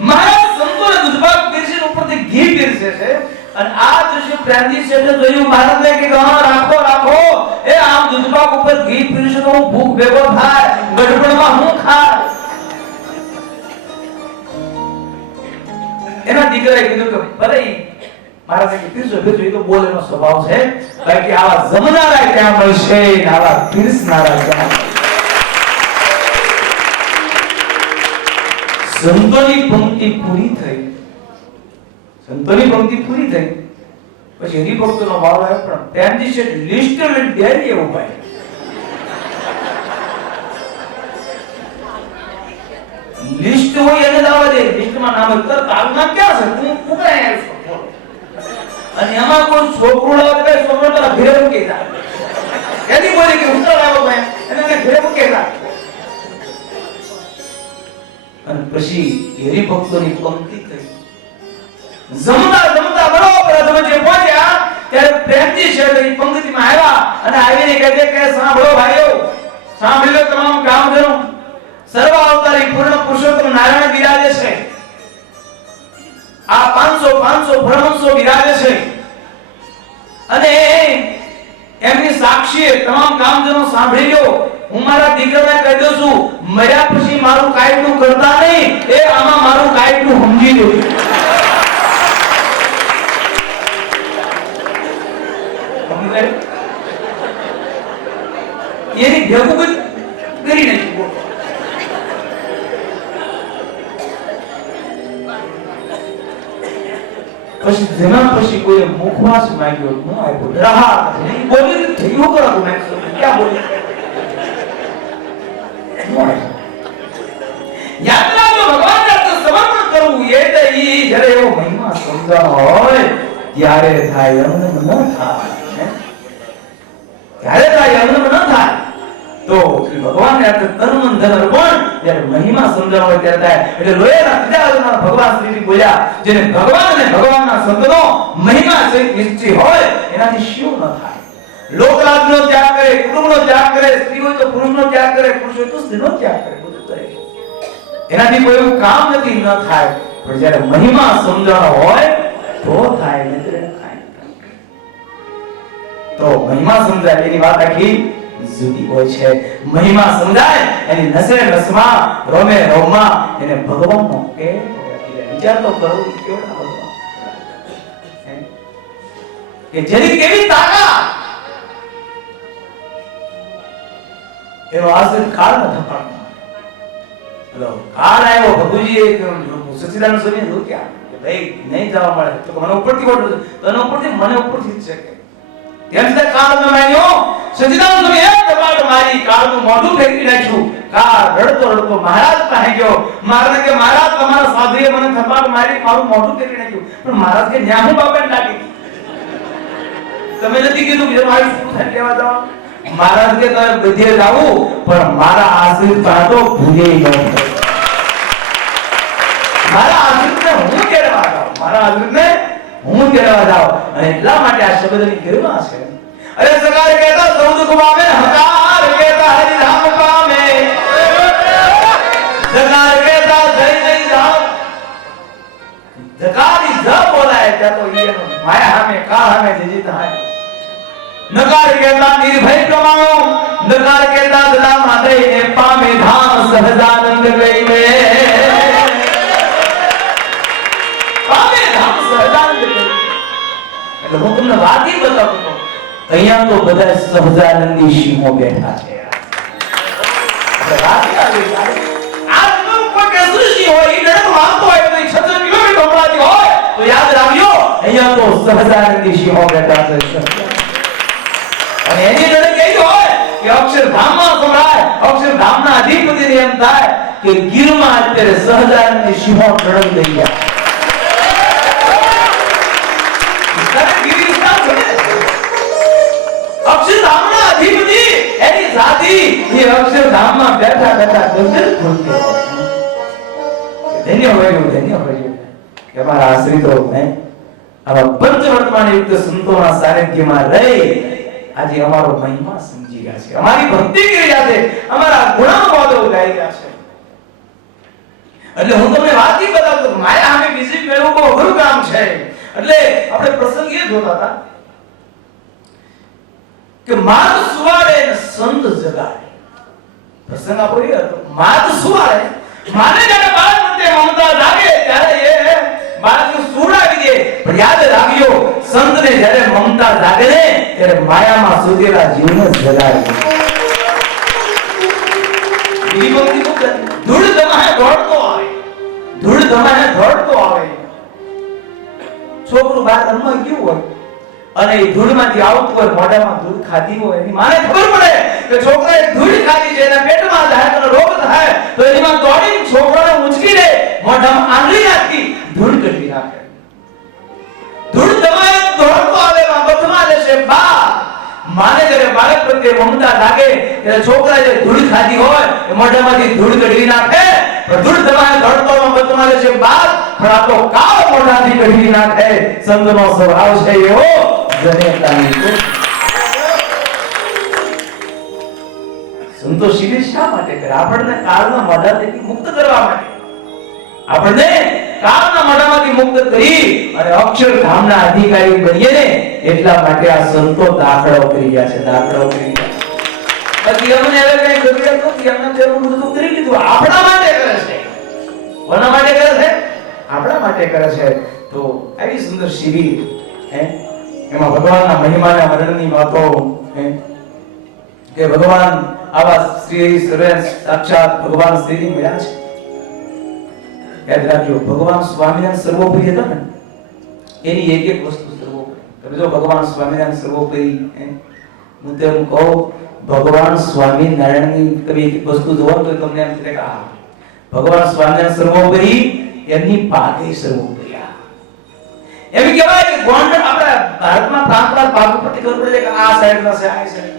મહારાજ સંતોને દૂધપાક પીરસીને ઉપરથી ઘી પીરસે છે અને આ દ્રશ્ય પ્રેમજી શબ્દ જોયું મહારાજને કે રાખો રાખો એ આમ દૂધપાક ઉપર ઘી પીરસે તો હું ભૂખ ભેગો થાય ગઢપણમાં હું ખાય એના દીકરાએ કીધું કે ભલે મહારાજે પીરસો પીરસો એ તો બોલેનો સ્વભાવ છે બાકી આવા જમનારા ક્યાં મળશે ને આવા પીરસનારા ક્યાં સંતોની પંક્તિ પૂરી થઈ પછી હરિભક્તોનો વારો આવ્યો પણ પ્રેમજી છે લિસ્ટ લઈને ડેરી ઉભા લિસ્ટ હોય એને દાવા દે લિસ્ટમાં નામ કર કાલમાં ક્યાં છે તું પુકાય આવ્યો અને એમાં કોઈ છોકરો લાવે કે છોકરો તારા ઘરે મૂકી જા એની બોલે કે હું તો લાવો ભાઈ એને ઘરે મૂકી જા અને પછી હરિભક્તોની પંક્તિ થઈ જમતા બરોબર તમે જે પહોંચ્યા ત્યારે પ્રેમજી છે એ પંક્તિમાં આવ્યા અને આવીને કહે છે કે સાંભળો ભાઈઓ સાંભળી લો તમામ ગામજનો સર્વ અવતારી પૂર્ણ પુરુષોત્તમ નારાયણ બિરાજે છે આ 500 ભ્રમણસો બિરાજે છે અને એમની સાક્ષી તમામ ગામજનો સાંભળી લો હું મારા દીકરાને કહી દઉં છું મર્યા પછી મારું કાયદું કરતા નહીં એ આમાં મારું કાયદું સમજી લો એની ભેગું કરી નાખ્યું પછી જેના પછી કોઈ મુખવાસ માંગ્યો હું આપ્યો રહા નહીં બોલી થયો કરાવું મેં ક્યાં બોલી યાત્રાનો ભગવાન સાથે સમર્પણ કરવું એ તો ઈ જ્યારે એવો મહિમા સમજાણો હોય ત્યારે થાય એમને ન થાય ત્યારે થાય એમને ન થાય તો ભગવાનને આપણે તન મન ધન અર્પણ જ્યારે મહિમા સમજાણો હોય ત્યારે થાય એટલે લોયાના પિતા ભગવાન શ્રીજી બોલ્યા જેને ભગવાન અને ભગવાનના સંતનો મહિમા છે નિશ્ચય હોય એનાથી શું ન થાય લોકરાજનો ત્યાગ કરે કુટુંબનો ત્યાગ કરે સ્ત્રી હોય તો પુરુષનો ત્યાગ કરે પુરુષ હોય તો સ્ત્રીનો ત્યાગ કરે બધું કરે એનાથી કોઈ એવું કામ નથી ન થાય પણ જ્યારે મહિમા સમજાણો હોય તો થાય નહીતર ન થાય તો મહિમા સમજાય એની વાત આખી જુદી હોય છે મહિમા સમજાય એની નસે નસમાં રોમે રોમમાં એને ભગવાનનો કે વિચાર તો કરો કેવડા ભગવાન કે જેની કેવી તાકાત એનો આશ્રિત કાળ ન થપાડો હેલો કાળ આવ્યો ભગુજીએ સચિદાનંદ સ્વામી રોક્યા કે ભાઈ નહીં જવા મળે તો મને ઉપરથી ઓર્ડર તને ઉપરથી મને ઉપરથી જ છે કે તેમ તે કાળ મે માન્યો સચિદાનંદ સ્વામી એક કપાટ મારી કાળનું મોઢું ફેરવી નાખ્યું કાળ રડતો રડતો મહારાજ પાસે ગયો મહારાજ કે મહારાજ તમારા સાધુએ મને કપાટ મારી મારું મોઢું ફેરવી નાખ્યું પણ મહારાજ કે ન્યા હું બાપાને લાગી તમે નથી કીધું કે મારી શું થાય લેવા જાવ મહારાજ કે તમે બધે જાવું પણ મારા આશ્રિત પાતો ભૂલે ન મારા આશ્રિતને હું કેળવા જાઉં મારા આશ્રિતને હું કેળવા જાઉં અને એટલા માટે આ શબ્દની ગરિમા છે અરે સકાર કહેતા સૌદ કુમામે હકાર કહેતા હરિ ધામ પામે સકાર કહેતા જય જય ધામ જકારી જ બોલાય ત્યાં તો એનો માયા હમે કા હમે જીત થાય નકાર કહેતા નિર્ભય પ્રમાણો નકાર કહેતા દલા માદે ને પામે ધામ સહજાનંદ ગઈ મે પામે ધામ સહજાનંદ ગઈ એટલે હું તમને વાત ઈ બતાવું છું અહીંયા તો બધા સહજાનંદી સિંહો બેઠા છે એટલે વાત આવી આ કોઈ કે અહીંયા તો સહજાનંદી સિંહો બેઠા છે અને એની જોડે કેવું હોય કે અક્ષરધામમાં સંભળાય, અક્ષરધામના અધિપતિને એમ થાય કે ગીરમાં અત્યારે સહજાનંદી સિંહો ટળક દઈ ગયા. અક્ષરધામના અધિપતિ એની જાતિ એ અક્ષરધામમાં બેઠા બેઠા ગઝલ બોલતો ધન્ય હોય કે મારા આશ્રિતો ને આવા પંચવર્તમાન યુક્ત સંતોના સાનિધ્યમાં રહી આજે અમારો મહિમા સમજી ગયા છે, અમારી ભક્તિ કરી રહ્યા છે, અમારા ગુણાનુવાદો ગાઈ રહ્યા છે. એટલે હું તમને વાત ઈ બતાવતો માયા સામે વિઝિટ મેળવવું બહુ અઘરું કામ છે. એટલે આપણે પ્રસંગ એ જોતા હતા કે માત સુવાડે ને સંત જગાડે. પ્રસંગ આપણો એ હતો માત સુવાડે માને જ્યારે બાળક પ્રત્યે મમતા જાગે ત્યારે એ બાળકને સુવડાવી દે. પણ યાદ રાખજો સંતને જ્યારે મમતા જાગે ને ત્યારે માયામાં સુધેલા જીવને જગાડે. ધૂળ ધમાહે દોડતો આવે, ધૂળ ધમાહે દોડતો આવે. છોકરું બહાર રમવા ગયું હોય અને એ ધૂળમાંથી આવતું હોય, મોઢામાં ધૂળ ખાધી હોય, એની માને ખબર પડે કે છોકરાએ ધૂળ ખાધી છે, એના પેટમાં જાય તો રોગ થાય, તો એની માં દોડીને છોકરાને ઉંચકીને મોઢામાં આંગળી નાખી ધૂળ કાઢી નાખે. ધૂળ દમાય દોડતો આવે માં બથમાં લેશે બા. માને જ્યારે બાળક પ્રત્યે મમતા લાગે ત્યારે છોકરા જે ધૂળ ખાધી હોય એ મોઢામાંથી ધૂળ કાઢી નાખે. ધૂળ દમાય દોડતો માં બથમાં લેશે બા. પણ આ તો કાળ મોઢાથી કાઢી નાખે. સંતનો સ્વભાવ છે એવો જનેતાની. સંતો શિબિર શા માટે કરે? આપણને કાળના મોઢાથી મુક્ત કરવા માટે, આપણને કાળના મોઢામાંથી મુક્ત કરી અને અક્ષરધામના અધિકારી બનીએ ને એટલા માટે આ સંતો દાખલો કરી ગયા છે, દાખલો કરી ગયા. બાકી અમને હવે કઈ જરૂરિયાત નથી, અમને તેનું બધું કરી લીધું. આપણા માટે કરે છે. કોના માટે કરે છે? આપણા માટે કરે છે. તો આવી સુંદર શિબિર એમાં ભગવાનના મહિમાના વર્ણનની વાતો કે ભગવાન આવા શ્રી સુરેશ સાક્ષાત ભગવાન શ્રી મળ્યા છે. યાદ રાખજો ભગવાન સ્વામિનારાયણ સર્વોપરી હતા ને એની એક એક વસ્તુ સર્વોપરી. તમે જો ભગવાન સ્વામિનારાયણ સર્વોપરી હું તેમ કહું ભગવાન સ્વામિનારાયણની તમે એક વસ્તુ જોવો તો તમને એમ થાય કે આ ભગવાન સ્વામિનારાયણ સર્વોપરી એમની પાકે સર્વોપરી. એમ કહેવાય કે ગોંડલ આપણા ભારતમાં પ્રાંતવાદ ભાગ ઉપરથી ખબર પડે કે આ સાઈડ ના છે, આ સાઈડ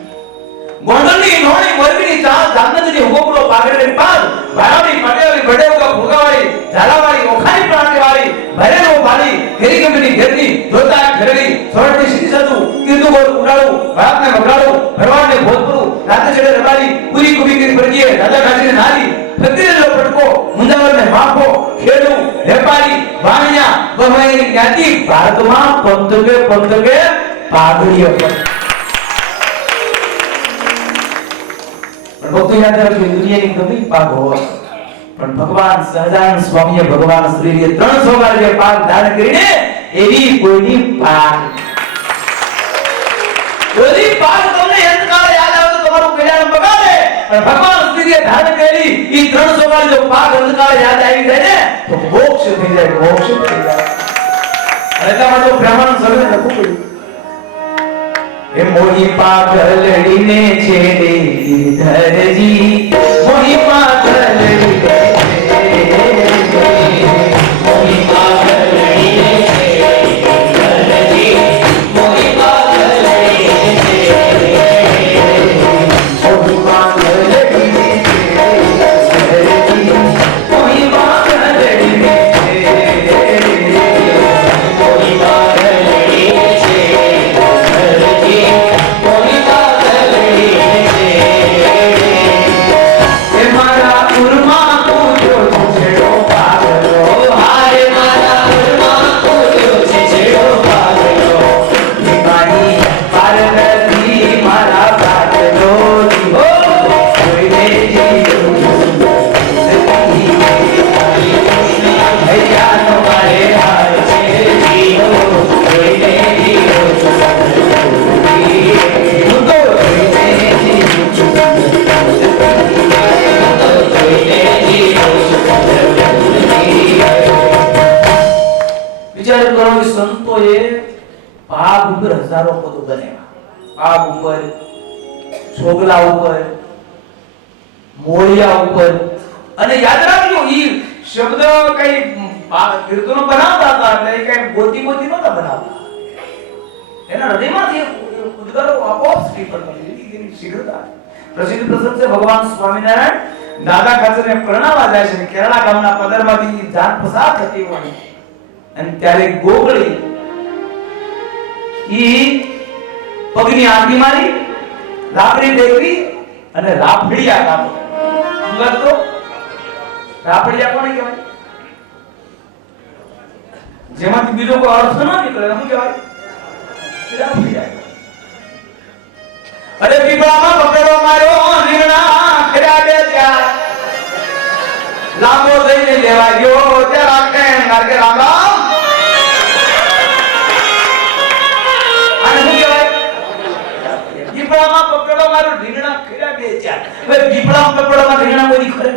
ગોંડલની નોણી મોરબીની ચાલ જામનગરની હુગોપુરો પાગડની પાલ ભાયાની પટેલની બડેવકા ભોગાવાળી ઝાલાવાળી ઓખાની પ્રાંતવાળી ભરેનો વાળી ઘેરી ગમીની ઘેરની જોતા ઘરેલી સોરઠની સીધી સાધુ કીધું ગોળ ઉડાડું ભારતને બગાડું ભરવાડને ભોજપુરું રાતે ચડે રબારી પૂરી કુબી કરી ફરજીએ દાદા કાશીને નારી ફકીરનો પટકો મુંજાવરને માફો ખેડૂ વેપારી વાણિયા બહાઈની જ્ઞાતિ ભારતમાં પંથકે પાઘડીઓ પર. ભક્તો યાદ રાખજો દુનિયાની ગમે પાગ હોય પણ ભગવાન સહજાનંદ સ્વામીએ ભગવાન શ્રીએ 300 વાર જે પાગ ધારણ કરીને એવી કોઈની પાગ તમને અંતકાળ યાદ આવે તો તમારું કલ્યાણ બગાડે. પણ ભગવાન શ્રીએ ધારણ કરેલી ઈ 300 વાર જો પાગ અંતકાળ યાદ આવી જાય ને તો મોક્ષ થઈ જાય, મોક્ષ થઈ જાય. એટલા માટે બ્રાહ્મણ સર્વે લખવું પડ્યું એ મોહી પાગલડીને છેડે ધરજી, મોહી પાગલડીને મોહી પાગલડીને ધરજી, મોહી પાગલડીને મોહી પાગલડીને ધરજી, મોહી પાગલડીને મોહી પાગલડીને હોય સંતોએ પાગ ઉપર હજારો પદો બનાવ્યા. પાગ ઉપર, છોગલા ઉપર, મોળિયા ઉપર. અને યાદ રાખજો ઈ શબ્દ કઈ કીર્તનો બનાવતા હતા એટલે કઈ ગોતી ગોતી નહોતા બનાવતા. એના હૃદયમાંથી ઉદ્ગારો આપોઆપ સ્વીકાર કરી શીઘ્રતા. પ્રસિદ્ધ પ્રસંગ છે ભગવાન સ્વામિનારાયણ દાદા ખાચરને પ્રણામવા જાય છે. કેરળા ગામના પદરમાંથી જાન પસાર થતી હોય અને ત્યારે ગોગળી ઈ પગની આંટી મારી રાપડી દેખવી અને રાફડિયા ગાતો. શું ગાતો? રાફડિયા કોને કહેવાય? જેમાંથી બીજો કોઈ અર્થ ન નીકળે શું કહેવાય? રાફડિયા. અરે પીપળામાં પકડો માર્યો રીંગણા ખર્યા બે ચાર લાંબો થઈને લેવા ગયો તે રાખે નાકે રાંગા. અને શું કહેવાય? પીપળામાં પકડો માર્યો રીંગણા ખર્યા બે ચાર. હવે પીપળામાં પકડોમાં રીંગણા કોઈ ખરે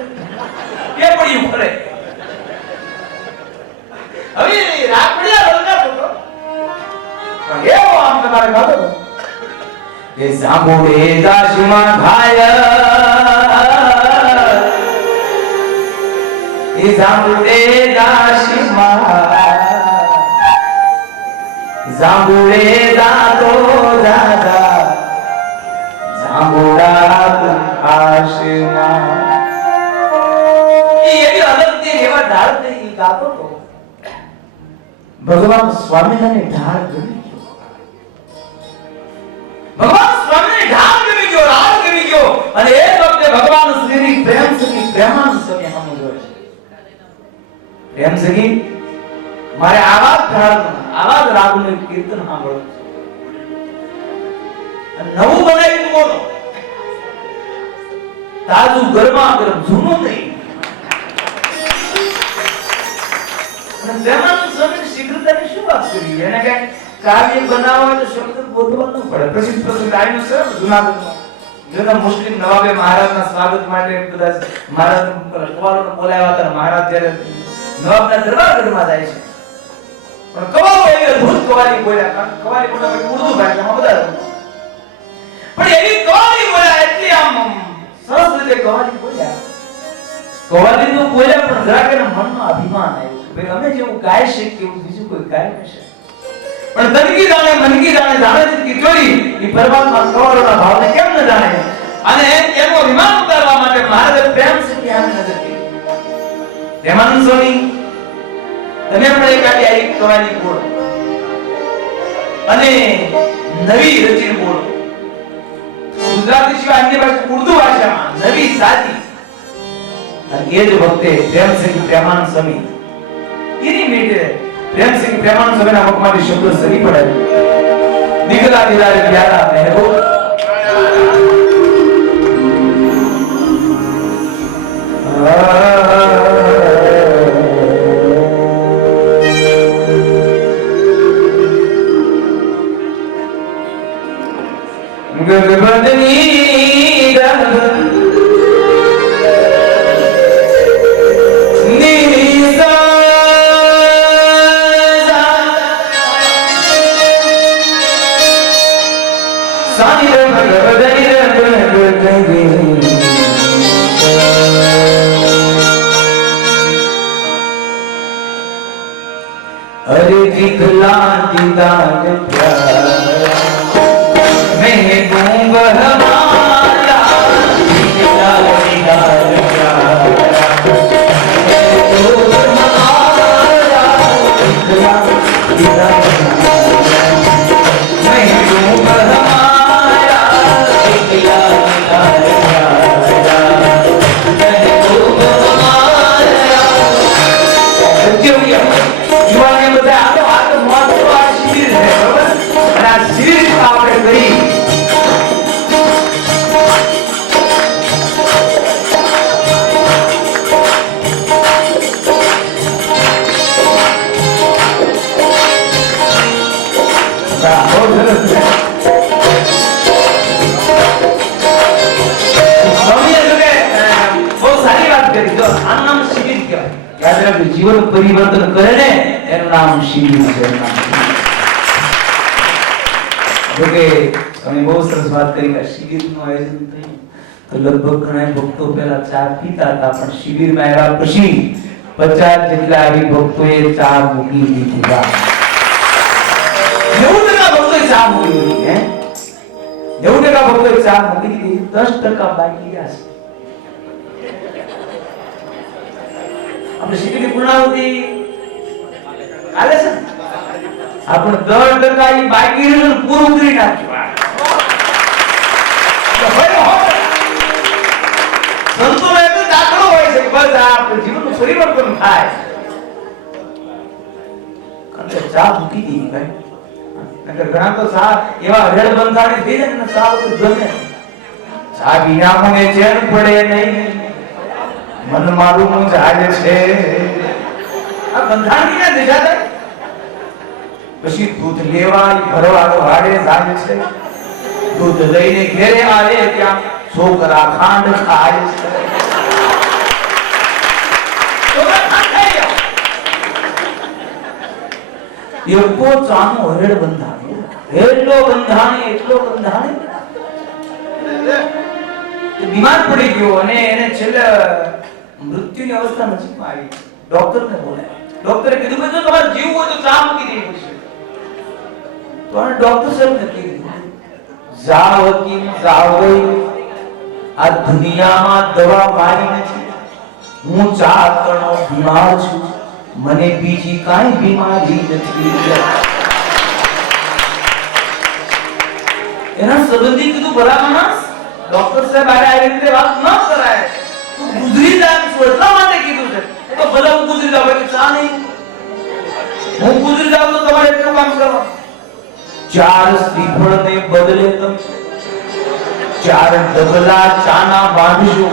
કે પડ્યું ખરે? હવે રાફડિયા રંગા પકડો પણ એવો આમ તમારે ગાતો કે સાંભળે દાશમાં ખાય એ સાંભળે દાશમાં સાંભળે દાતો દાદા સાંભળા આશમાં. એ એવી અલગથી એવા ઢાળ થઈ ગાતો તો ભગવાન સ્વામિનારાયણ ઢાળ ગમી ગયો. ભગવાન સ્વામીને ઢાળ ગમી ગયો, રાગ ગમી ગયો અને એ વખતે ભગવાન શ્રીની પ્રેમ સખી પ્રેમાનંદ સ્વામી સામે જોડે છે. પ્રેમ સખી મારે આવા ઢાળ આવા રાગનું કીર્તન સાંભળવું છે. નવું બનાવી બોલો, તાજું ગરમા ગરમ, જૂનું નહીં. અને પ્રેમાનંદ સ્વામી શીઘ્રતાની શું વાત કરી? એને કઈ કાવ્ય બનાવવા તો શબ્દ બોલવાનું પડે. પ્રસિદ્ધ પ્રસંગ આવ્યો છે જૂનાગઢમાં. જેના મુસ્લિમ નવાબે મહારાજના સ્વાગત માટે બધા મહારાજ કવાલોને બોલાવ્યા હતા. મહારાજ જ્યારે નવાબના દરબારમાં જાય છે પણ કવાલો એવી અદ્ભુત કવાલી બોલ્યા. કારણ કવાલી બોલવા ઉર્દુ ભાષામાં બધા પણ એવી કવાલી બોલ્યા, એટલી આમ સરસ રીતે કવાલી બોલ્યા. કવાલી તો બોલ્યા પણ જરાક એના મનમાં અભિમાન આવ્યું કે અમે જેવું ગાય છે કેવું બીજું કોઈ ગાય નથી. પણ તનકી જાણે મનકી જાણે જાણે કે ચોરી એ પરમાત્મા કવાલોના ભાવને કેમ ન જાણે. અને એનો અભિમાન ઉતારવા માટે મહારાજે પ્રેમ સખી આને નજર કરી. પ્રેમાનંદ સ્વામી તમે પણ એક આડી કવાલી બોલો અને નવી રચના બોલો. ગુજરાતી સિવાય અન્ય ભાષા ઉર્દુ ભાષામાં નવી સાદી. અને એ જ વખતે પ્રેમ સખી પ્રેમાનંદ સ્વામી એની મીટે પ્રેમ સિંહ પ્રેમાનંદ સ્વામીના મુખમાંથી શબ્દો સરી પડે. દીકરા દિલારે પ્યારા મહેરો ગગબદની રંગ अरे दिखला दीदार प्यारा मैं दूंगा हमारा दिखला दीदार प्यारा तो हमारा दिखला दीदार मैं दूंगा हमारा दिखला दीदार प्यारा तो हमारा क्यों युवाने બધા આ તો મહત્વ આ શિબિર છે બરાબર. અને આ શિબિર આપણે કરી બહુ સારી વાત કરી. જો આનું નામ શિબિર કહેવાય. યાદ રાખજો, જીવન પરિવર્તન કરે ને એનું નામ શિબિર છે જોકે તમે બહુ સરસ વાત કરી કે શિબિરનું આયોજન થયું તો લગભગ ઘણા ભક્તો પહેલા ચા પીતા હતા પણ શિબિરમાં આવ્યા પછી 50 જેટલા હરિભક્તોએ ચા મૂકી દીધી 90% ભક્તોએ ચા મૂકી દીધી હે 90% ભક્તોએ ચા મૂકી દીધી 10% બાકી રહ્યા છે આપણે શિબિરની પૂર્ણાહુતિ કાલે છે આપણે 10% ઈ બાકી રહ્યું પૂરું કરી નાખ્યું સંતોનો એક દાખલો હોય છે કે બસ આપણે જીવનનું પરિવર્તન થાય કારણ ચા મૂકી દીધી ભાઈ નકર ઘણા તો ચા એવા રેડ બંધાણી થઈ જાય ને ચા તો ગમે ચા વિના મને ચેન પડે નહીં મન મારું નું જાય છે આ બંધાણી ના દિશા થાય પછી દૂધ લેવા ભરવાળો હાડે જાય છે દૂધ લઈને ઘરે આવે ત્યાં છોકરા ખાંડ ખાય છે એકો ચાનો હરેડ બંધાણી એટલો બંધાણી બીમાર પડી ગયો અને એને છેલ્લે મૃત્યુની અવસ્થા નજીકમાં આવી ડોક્ટરને બોલાવ્યા ડોક્ટરે કીધું કે જો તમારે જીવવું હોય તો ચા મૂકી દેવી પડશે તો આ ડોક્ટર સાહેબ ને કીધું જાવ હકીમ જાવ આ દુનિયામાં દવા મારી નથી હું ચા કરનો બીમાર છું મને બીજી કાંઈ બીમારી નથી એના સંબંધી કીધું ભલા માણસ ડોક્ટર સાહેબ આવી રીતે વાત ન કરાય તું ગુજરી જા છું એટલા માટે કીધું છે તો ભલા હું ગુજરી જાવ એટલે ચા નહીં હું ગુજરી જાવ તો તમારે એટલું કામ કરવાનું 4 શ્રીફળ ને બદલે તમે 4 ડબલા ચાના બાંધજો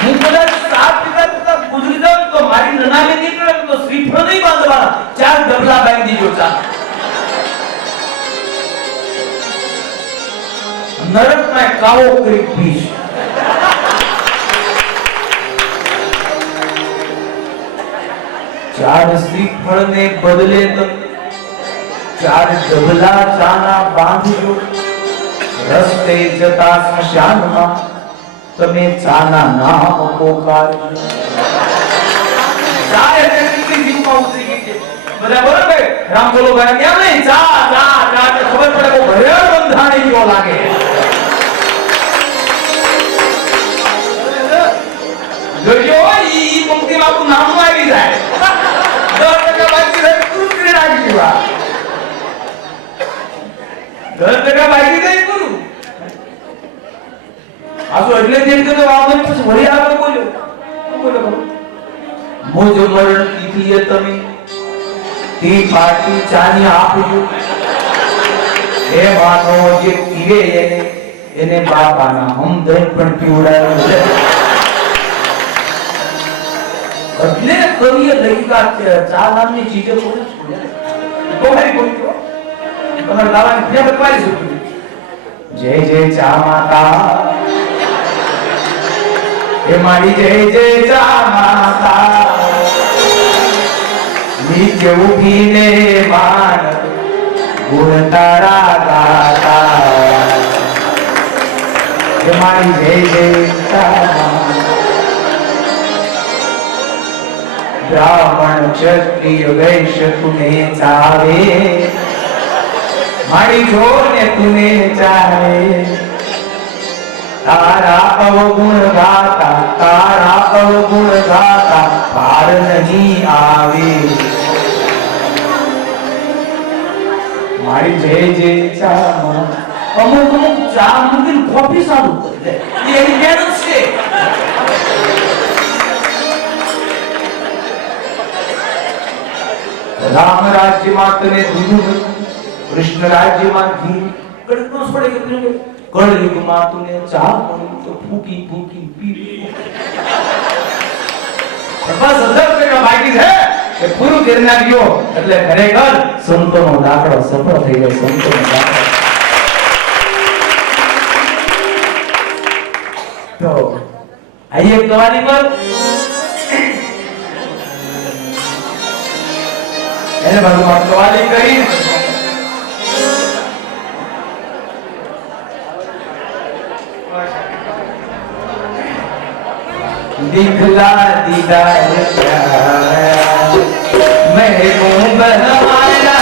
હું કદાચ 7 પીતા ગુજરી જાઉં તો મારી નનામે નીકળે તો શ્રીફળ નહીં બાંધવાના 4 ડબલા બાંધી દીજો ચા નરકમાં કાવો કરી પીશ ચાર શ્રીફળ ને બદલે તમે 4 ડબલા ચાના બાંધજો રસ્તે જતા સ્મશાનમાં તમે ચાના નામ પોકારજો ચા એટલે કેટલી જીવમાં ઉતરી ગઈ છે બધા બરાબર રામ બોલો ભાઈ કેમ નહીં ચા ચા ચા ખબર પડે કો ભર્યા બંધાણી ગયો લાગે જોજો ઈ પંક્તિમાં આપણું નામ આવી જાય 10% બાકી રહે પૂરું કરી નાખી આ 10% બાકી રહે પૂરું આ તો એટલે જેમ કે વાંધો નહીં પછી વળી આવે બોલ્યો મોજો મરણ કીધીએ તમે તે પાર્ટી ચાની આપજો એ માનો જે પીવે એને બાપાના હમદર્દ પણ પીવડાવ્યું છે એટલે કવિએ લખ્યા છે ચા નામની ચીજો કોઈ છોડ્યા કોઈ બોલ્યો તમારે લાવાની ક્યાં બતવાઈ શકું જય જય ચા માતા એ મારી જય જય ચા માતા નીચે ઉભીને માન ગુણ તારા ગાતા એ મારી જય જય ચા બ્રાહ્મણ ક્ષત્રિય વૈશ્ય તુને ચાવે મારી જોને તુને ચાવે તારા અવગુણ ગાતા પાર નહીં આવે મારી જય જય ચા અમુક ચા મૂકીને કોફી સારું કરી દે એની મહેનત છે રામ રાજ્યમાં તને દૂધ કૃષ્ણ રાજ્યમાં ઘી કડકનો છોડે કે પીને કળયુગમાં તુને ચા મળી તો ફૂકી ફૂકી પી બસ 10% બાકી છે કે પૂરું કરી નાખ્યો એટલે ખરેખર સંતોનો દાખલો સફળ થઈ ગયો સંતોનો દાખલો તો આઈએ કવાની પર એને ભગવાન કવાલી કરી दिखला दीदार प्यार महबूब हमारा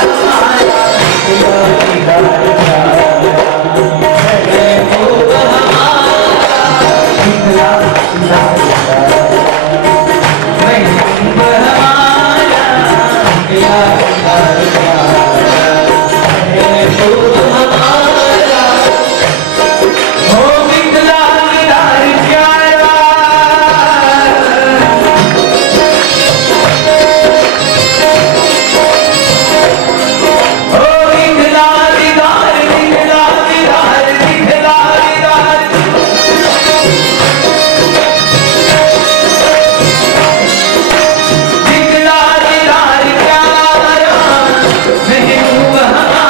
दिखला दीदार प्यार महबूब हमारा दिखला दीदार प्यार महबूब हमारा दिखला दीदार प्यार महबूब हमारा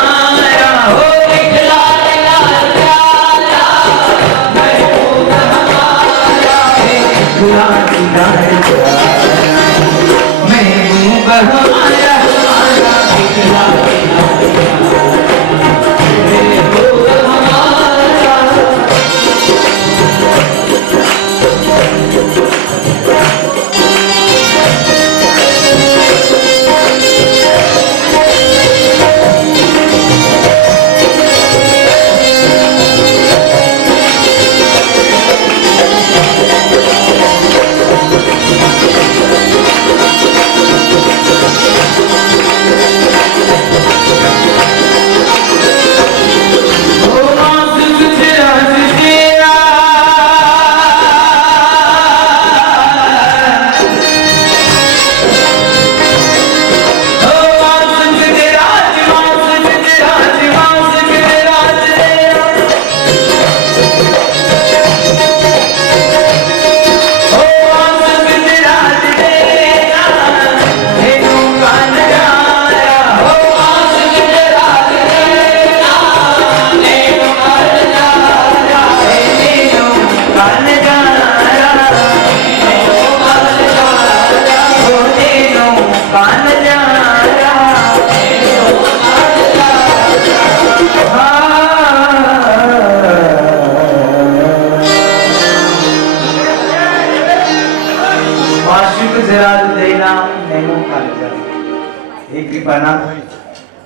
हो दिखला दीदार प्यार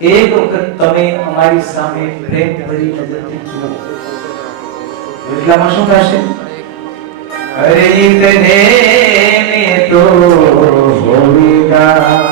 एक वक्त તમે અમારી સામે પ્રેમ ભરી નજરથી જુઓ એટલામાં શું થશે અરે ઇતને में तो होगा